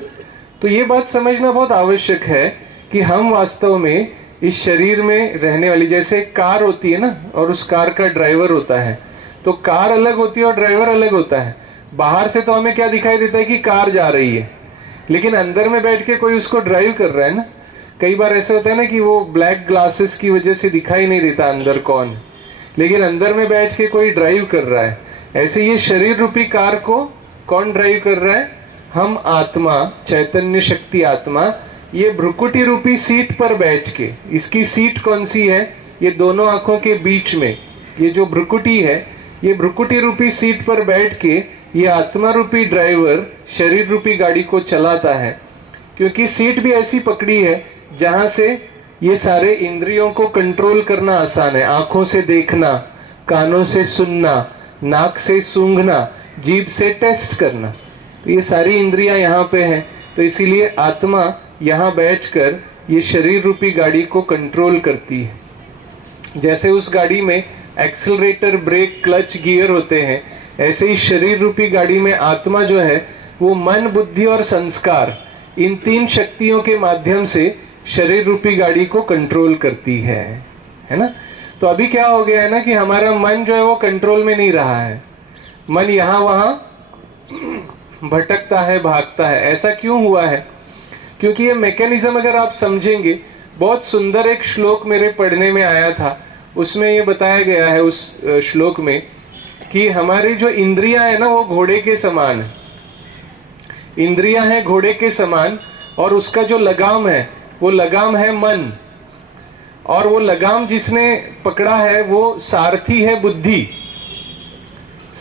तो ये बात समझना बहुत आवश्यक है कि हम वास्तव में इस शरीर में रहने वाली, जैसे कार होती है ना, और उस कार का ड्राइवर होता है, तो कार अलग होती है और ड्राइवर अलग होता है। बाहर से तो हमें क्या दिखाई देता है कि कार जा रही है, लेकिन अंदर में बैठ के कोई उसको ड्राइव कर रहा है ना। कई बार ऐसे होता है ना कि वो ब्लैक ग्लासेस की वजह से दिखाई नहीं देता अंदर कौन, लेकिन अंदर में बैठ के कोई ड्राइव कर रहा है। ऐसे ये शरीर रूपी कार को कौन ड्राइव कर रहा है? हम आत्मा, चैतन्य शक्ति आत्मा, ये भ्रुकुटी रूपी सीट पर बैठ के, इसकी सीट कौन सी है? ये दोनों आंखों के बीच में ये जो भ्रुकुटी है, ये भ्रुकुटी रूपी सीट पर बैठ के ये आत्मा रूपी ड्राइवर शरीर रूपी गाड़ी को चलाता है। क्योंकि सीट भी ऐसी पकड़ी है जहां से ये सारे इंद्रियों को कंट्रोल करना आसान है। आंखों से देखना, कानों से सुनना, नाक से सूंघना, जीभ से टेस्ट करना, तो ये सारी इंद्रियां यहाँ पे हैं। तो इसीलिए आत्मा यहाँ बैठकर ये शरीर रूपी गाड़ी को कंट्रोल करती है। जैसे उस गाड़ी में एक्सीलरेटर, ब्रेक, क्लच, गियर होते हैं, ऐसे ही शरीर रूपी गाड़ी में आत्मा जो है वो मन, बुद्धि और संस्कार, इन तीन शक्तियों के माध्यम से शरीर रूपी गाड़ी को कंट्रोल करती है ना। तो अभी क्या हो गया है ना कि हमारा मन जो है वो कंट्रोल में नहीं रहा है, मन यहाँ वहां भटकता है, भागता है। ऐसा क्यों हुआ है? क्योंकि ये मैकेनिज्म अगर आप समझेंगे, बहुत सुंदर एक श्लोक मेरे पढ़ने में आया था, उसमें ये बताया गया है उस श्लोक में कि हमारी जो इंद्रियां है ना वो घोड़े के समान है। इंद्रियां हैं घोड़े के समान, और उसका जो लगाम है वो लगाम है मन, और वो लगाम जिसने पकड़ा है वो सारथी है बुद्धि।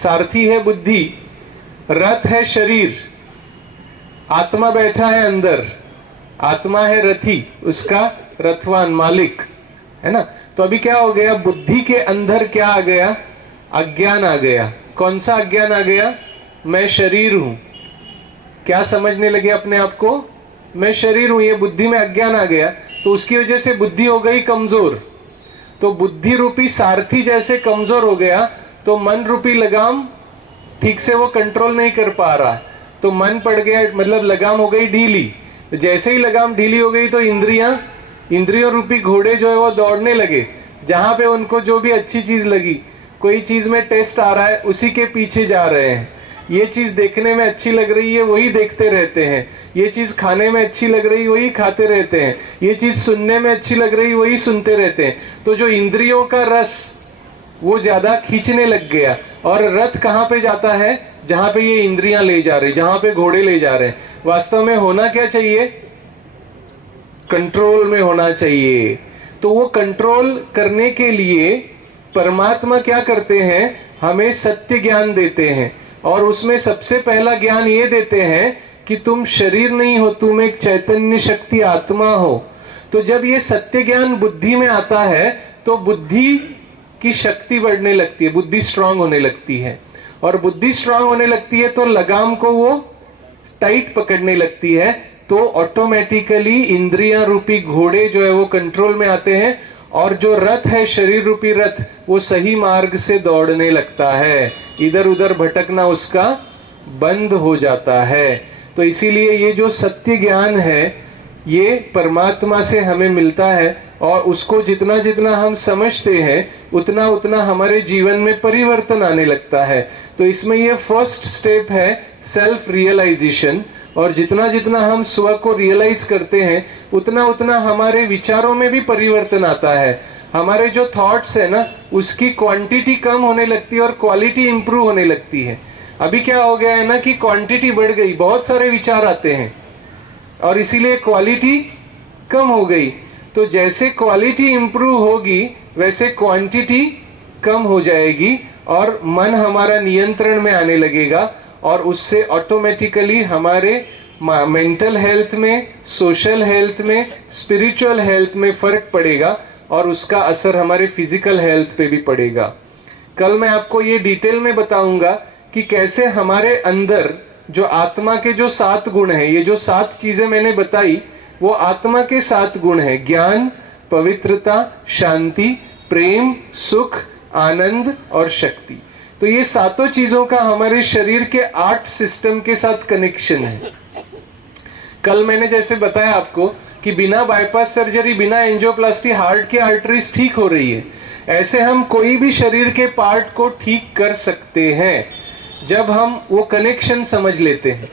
सारथी है बुद्धि, रथ है शरीर, आत्मा बैठा है अंदर, आत्मा है रथी, उसका रथवान मालिक, है ना। तो अभी क्या हो गया, बुद्धि के अंदर क्या आ गया, अज्ञान आ गया। कौन सा अज्ञान आ गया? मैं शरीर हूं। क्या समझने लगे अपने आप को? मैं शरीर हूं, ये बुद्धि में अज्ञान आ गया, तो उसकी वजह से बुद्धि हो गई कमजोर। तो बुद्धि रूपी सारथी जैसे कमजोर हो गया, तो मन रूपी लगाम ठीक से वो कंट्रोल नहीं कर पा रहा, तो मन पड़ गया, मतलब लगाम हो गई ढीली। जैसे ही लगाम ढीली हो गई तो इंद्रियों रूपी घोड़े जो है वो दौड़ने लगे, जहां पे उनको जो भी अच्छी चीज लगी, कोई चीज में टेस्ट आ रहा है उसी के पीछे जा रहे हैं। ये चीज देखने में अच्छी लग रही है वही देखते रहते हैं, ये चीज खाने में अच्छी लग रही वही खाते रहते हैं, ये चीज सुनने में अच्छी लग रही वही सुनते रहते हैं। तो जो इंद्रियों का रस वो ज्यादा खींचने लग गया, और रथ कहाँ पे जाता है? जहां पे ये इंद्रियां ले जा रही, जहां पे घोड़े ले जा रहे हैं। वास्तव में होना क्या चाहिए? कंट्रोल में होना चाहिए। तो वो कंट्रोल करने के लिए परमात्मा क्या करते हैं? हमें सत्य ज्ञान देते हैं, और उसमें सबसे पहला ज्ञान ये देते हैं कि तुम शरीर नहीं हो, तुम एक चैतन्य शक्ति आत्मा हो। तो जब ये सत्य ज्ञान बुद्धि में आता है तो बुद्धि की शक्ति बढ़ने लगती है, बुद्धि स्ट्रांग होने लगती है, और बुद्धि स्ट्रांग होने लगती है तो लगाम को वो टाइट पकड़ने लगती है, तो ऑटोमेटिकली इंद्रियां रूपी घोड़े जो है वो कंट्रोल में आते हैं, और जो रथ है शरीर रूपी रथ वो सही मार्ग से दौड़ने लगता है, इधर उधर भटकना उसका बंद हो जाता है। तो इसीलिए ये जो सत्य ज्ञान है ये परमात्मा से हमें मिलता है, और उसको जितना जितना हम समझते हैं उतना उतना हमारे जीवन में परिवर्तन आने लगता है। तो इसमें ये फर्स्ट स्टेप है सेल्फ रियलाइजेशन, और जितना जितना हम स्व को रियलाइज करते हैं उतना उतना हमारे विचारों में भी परिवर्तन आता है। हमारे जो थॉट्स है ना उसकी क्वांटिटी कम होने लगती है और क्वालिटी इंप्रूव होने लगती है। अभी क्या हो गया है ना कि क्वांटिटी बढ़ गई, बहुत सारे विचार आते हैं, और इसीलिए क्वालिटी कम हो गई। तो जैसे क्वालिटी इंप्रूव होगी वैसे क्वांटिटी कम हो जाएगी, और मन हमारा नियंत्रण में आने लगेगा, और उससे ऑटोमेटिकली हमारे मेंटल हेल्थ में, सोशल हेल्थ में, स्पिरिचुअल हेल्थ में फर्क पड़ेगा, और उसका असर हमारे फिजिकल हेल्थ पे भी पड़ेगा। कल मैं आपको ये डिटेल में बताऊंगा कि कैसे हमारे अंदर जो आत्मा के जो 7 गुण हैं, ये जो 7 चीजें मैंने बताई वो आत्मा के 7 गुण हैं: ज्ञान, पवित्रता, शांति, प्रेम, सुख, आनंद और शक्ति। तो ये सातों चीजों का हमारे शरीर के 8 सिस्टम के साथ कनेक्शन है। कल मैंने जैसे बताया आपको कि बिना बाईपास सर्जरी, बिना एंजियोप्लास्टी हार्ट की आर्टरीज ठीक हो रही है, ऐसे हम कोई भी शरीर के पार्ट को ठीक कर सकते हैं जब हम वो कनेक्शन समझ लेते हैं।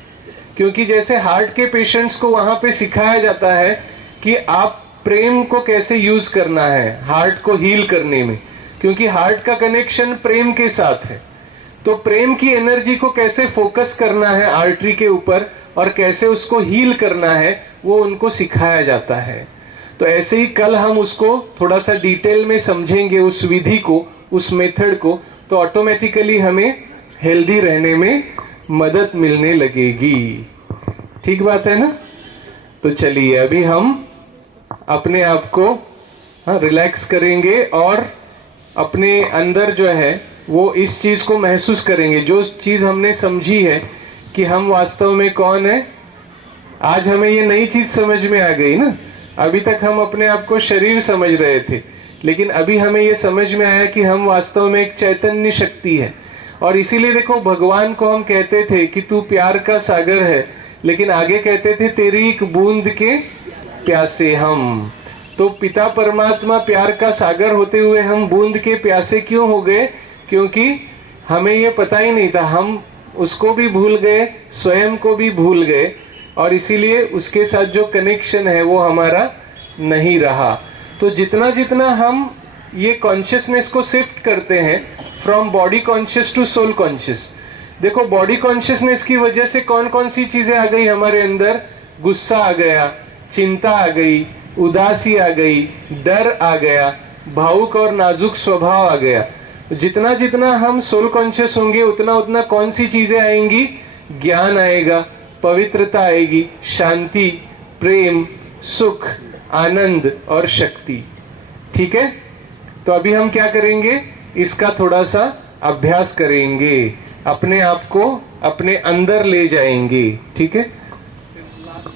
क्योंकि जैसे हार्ट के पेशेंट्स को वहां पे सिखाया जाता है कि आप प्रेम को कैसे यूज करना है हार्ट को हील करने में, क्योंकि हार्ट का कनेक्शन प्रेम के साथ है। तो प्रेम की एनर्जी को कैसे फोकस करना है आर्टरी के ऊपर और कैसे उसको हील करना है वो उनको सिखाया जाता है। तो ऐसे ही कल हम उसको थोड़ा सा डिटेल में समझेंगे, उस विधि को, उस मेथड को, तो ऑटोमेटिकली हमें हेल्दी रहने में मदद मिलने लगेगी। ठीक बात है ना? तो चलिए अभी हम अपने आप को रिलैक्स करेंगे और अपने अंदर जो है वो इस चीज को महसूस करेंगे, जो चीज हमने समझी है कि हम वास्तव में कौन है। आज हमें ये नई चीज समझ में आ गई ना। अभी तक हम अपने आप को शरीर समझ रहे थे, लेकिन अभी हमें ये समझ में आया कि हम वास्तव में एक चैतन्य शक्ति है। और इसीलिए देखो, भगवान को हम कहते थे कि तू प्यार का सागर है, लेकिन आगे कहते थे तेरी एक बूंद के प्यासे हम। तो पिता परमात्मा प्यार का सागर होते हुए हम बूंद के प्यासे क्यों हो गए? क्योंकि हमें ये पता ही नहीं था, हम उसको भी भूल गए, स्वयं को भी भूल गए, और इसीलिए उसके साथ जो कनेक्शन है वो हमारा नहीं रहा। तो जितना जितना हम ये कॉन्शियसनेस को शिफ्ट करते हैं from body conscious to soul conscious, देखो बॉडी कॉन्शियसनेस की वजह से कौन कौन सी चीजें आ गई हमारे अंदर? गुस्सा आ गया, चिंता आ गई, उदासी आ गई, डर आ गया, भावुक और नाजुक स्वभाव आ गया। जितना जितना हम सोल कॉन्शियस होंगे उतना उतना कौन सी चीजें आएंगी? ज्ञान आएगा, पवित्रता आएगी, शांति, प्रेम, सुख, आनंद और शक्ति। ठीक है, तो अभी हम क्या करेंगे? इसका थोड़ा सा अभ्यास करेंगे, अपने आप को अपने अंदर ले जाएंगे। ठीक है।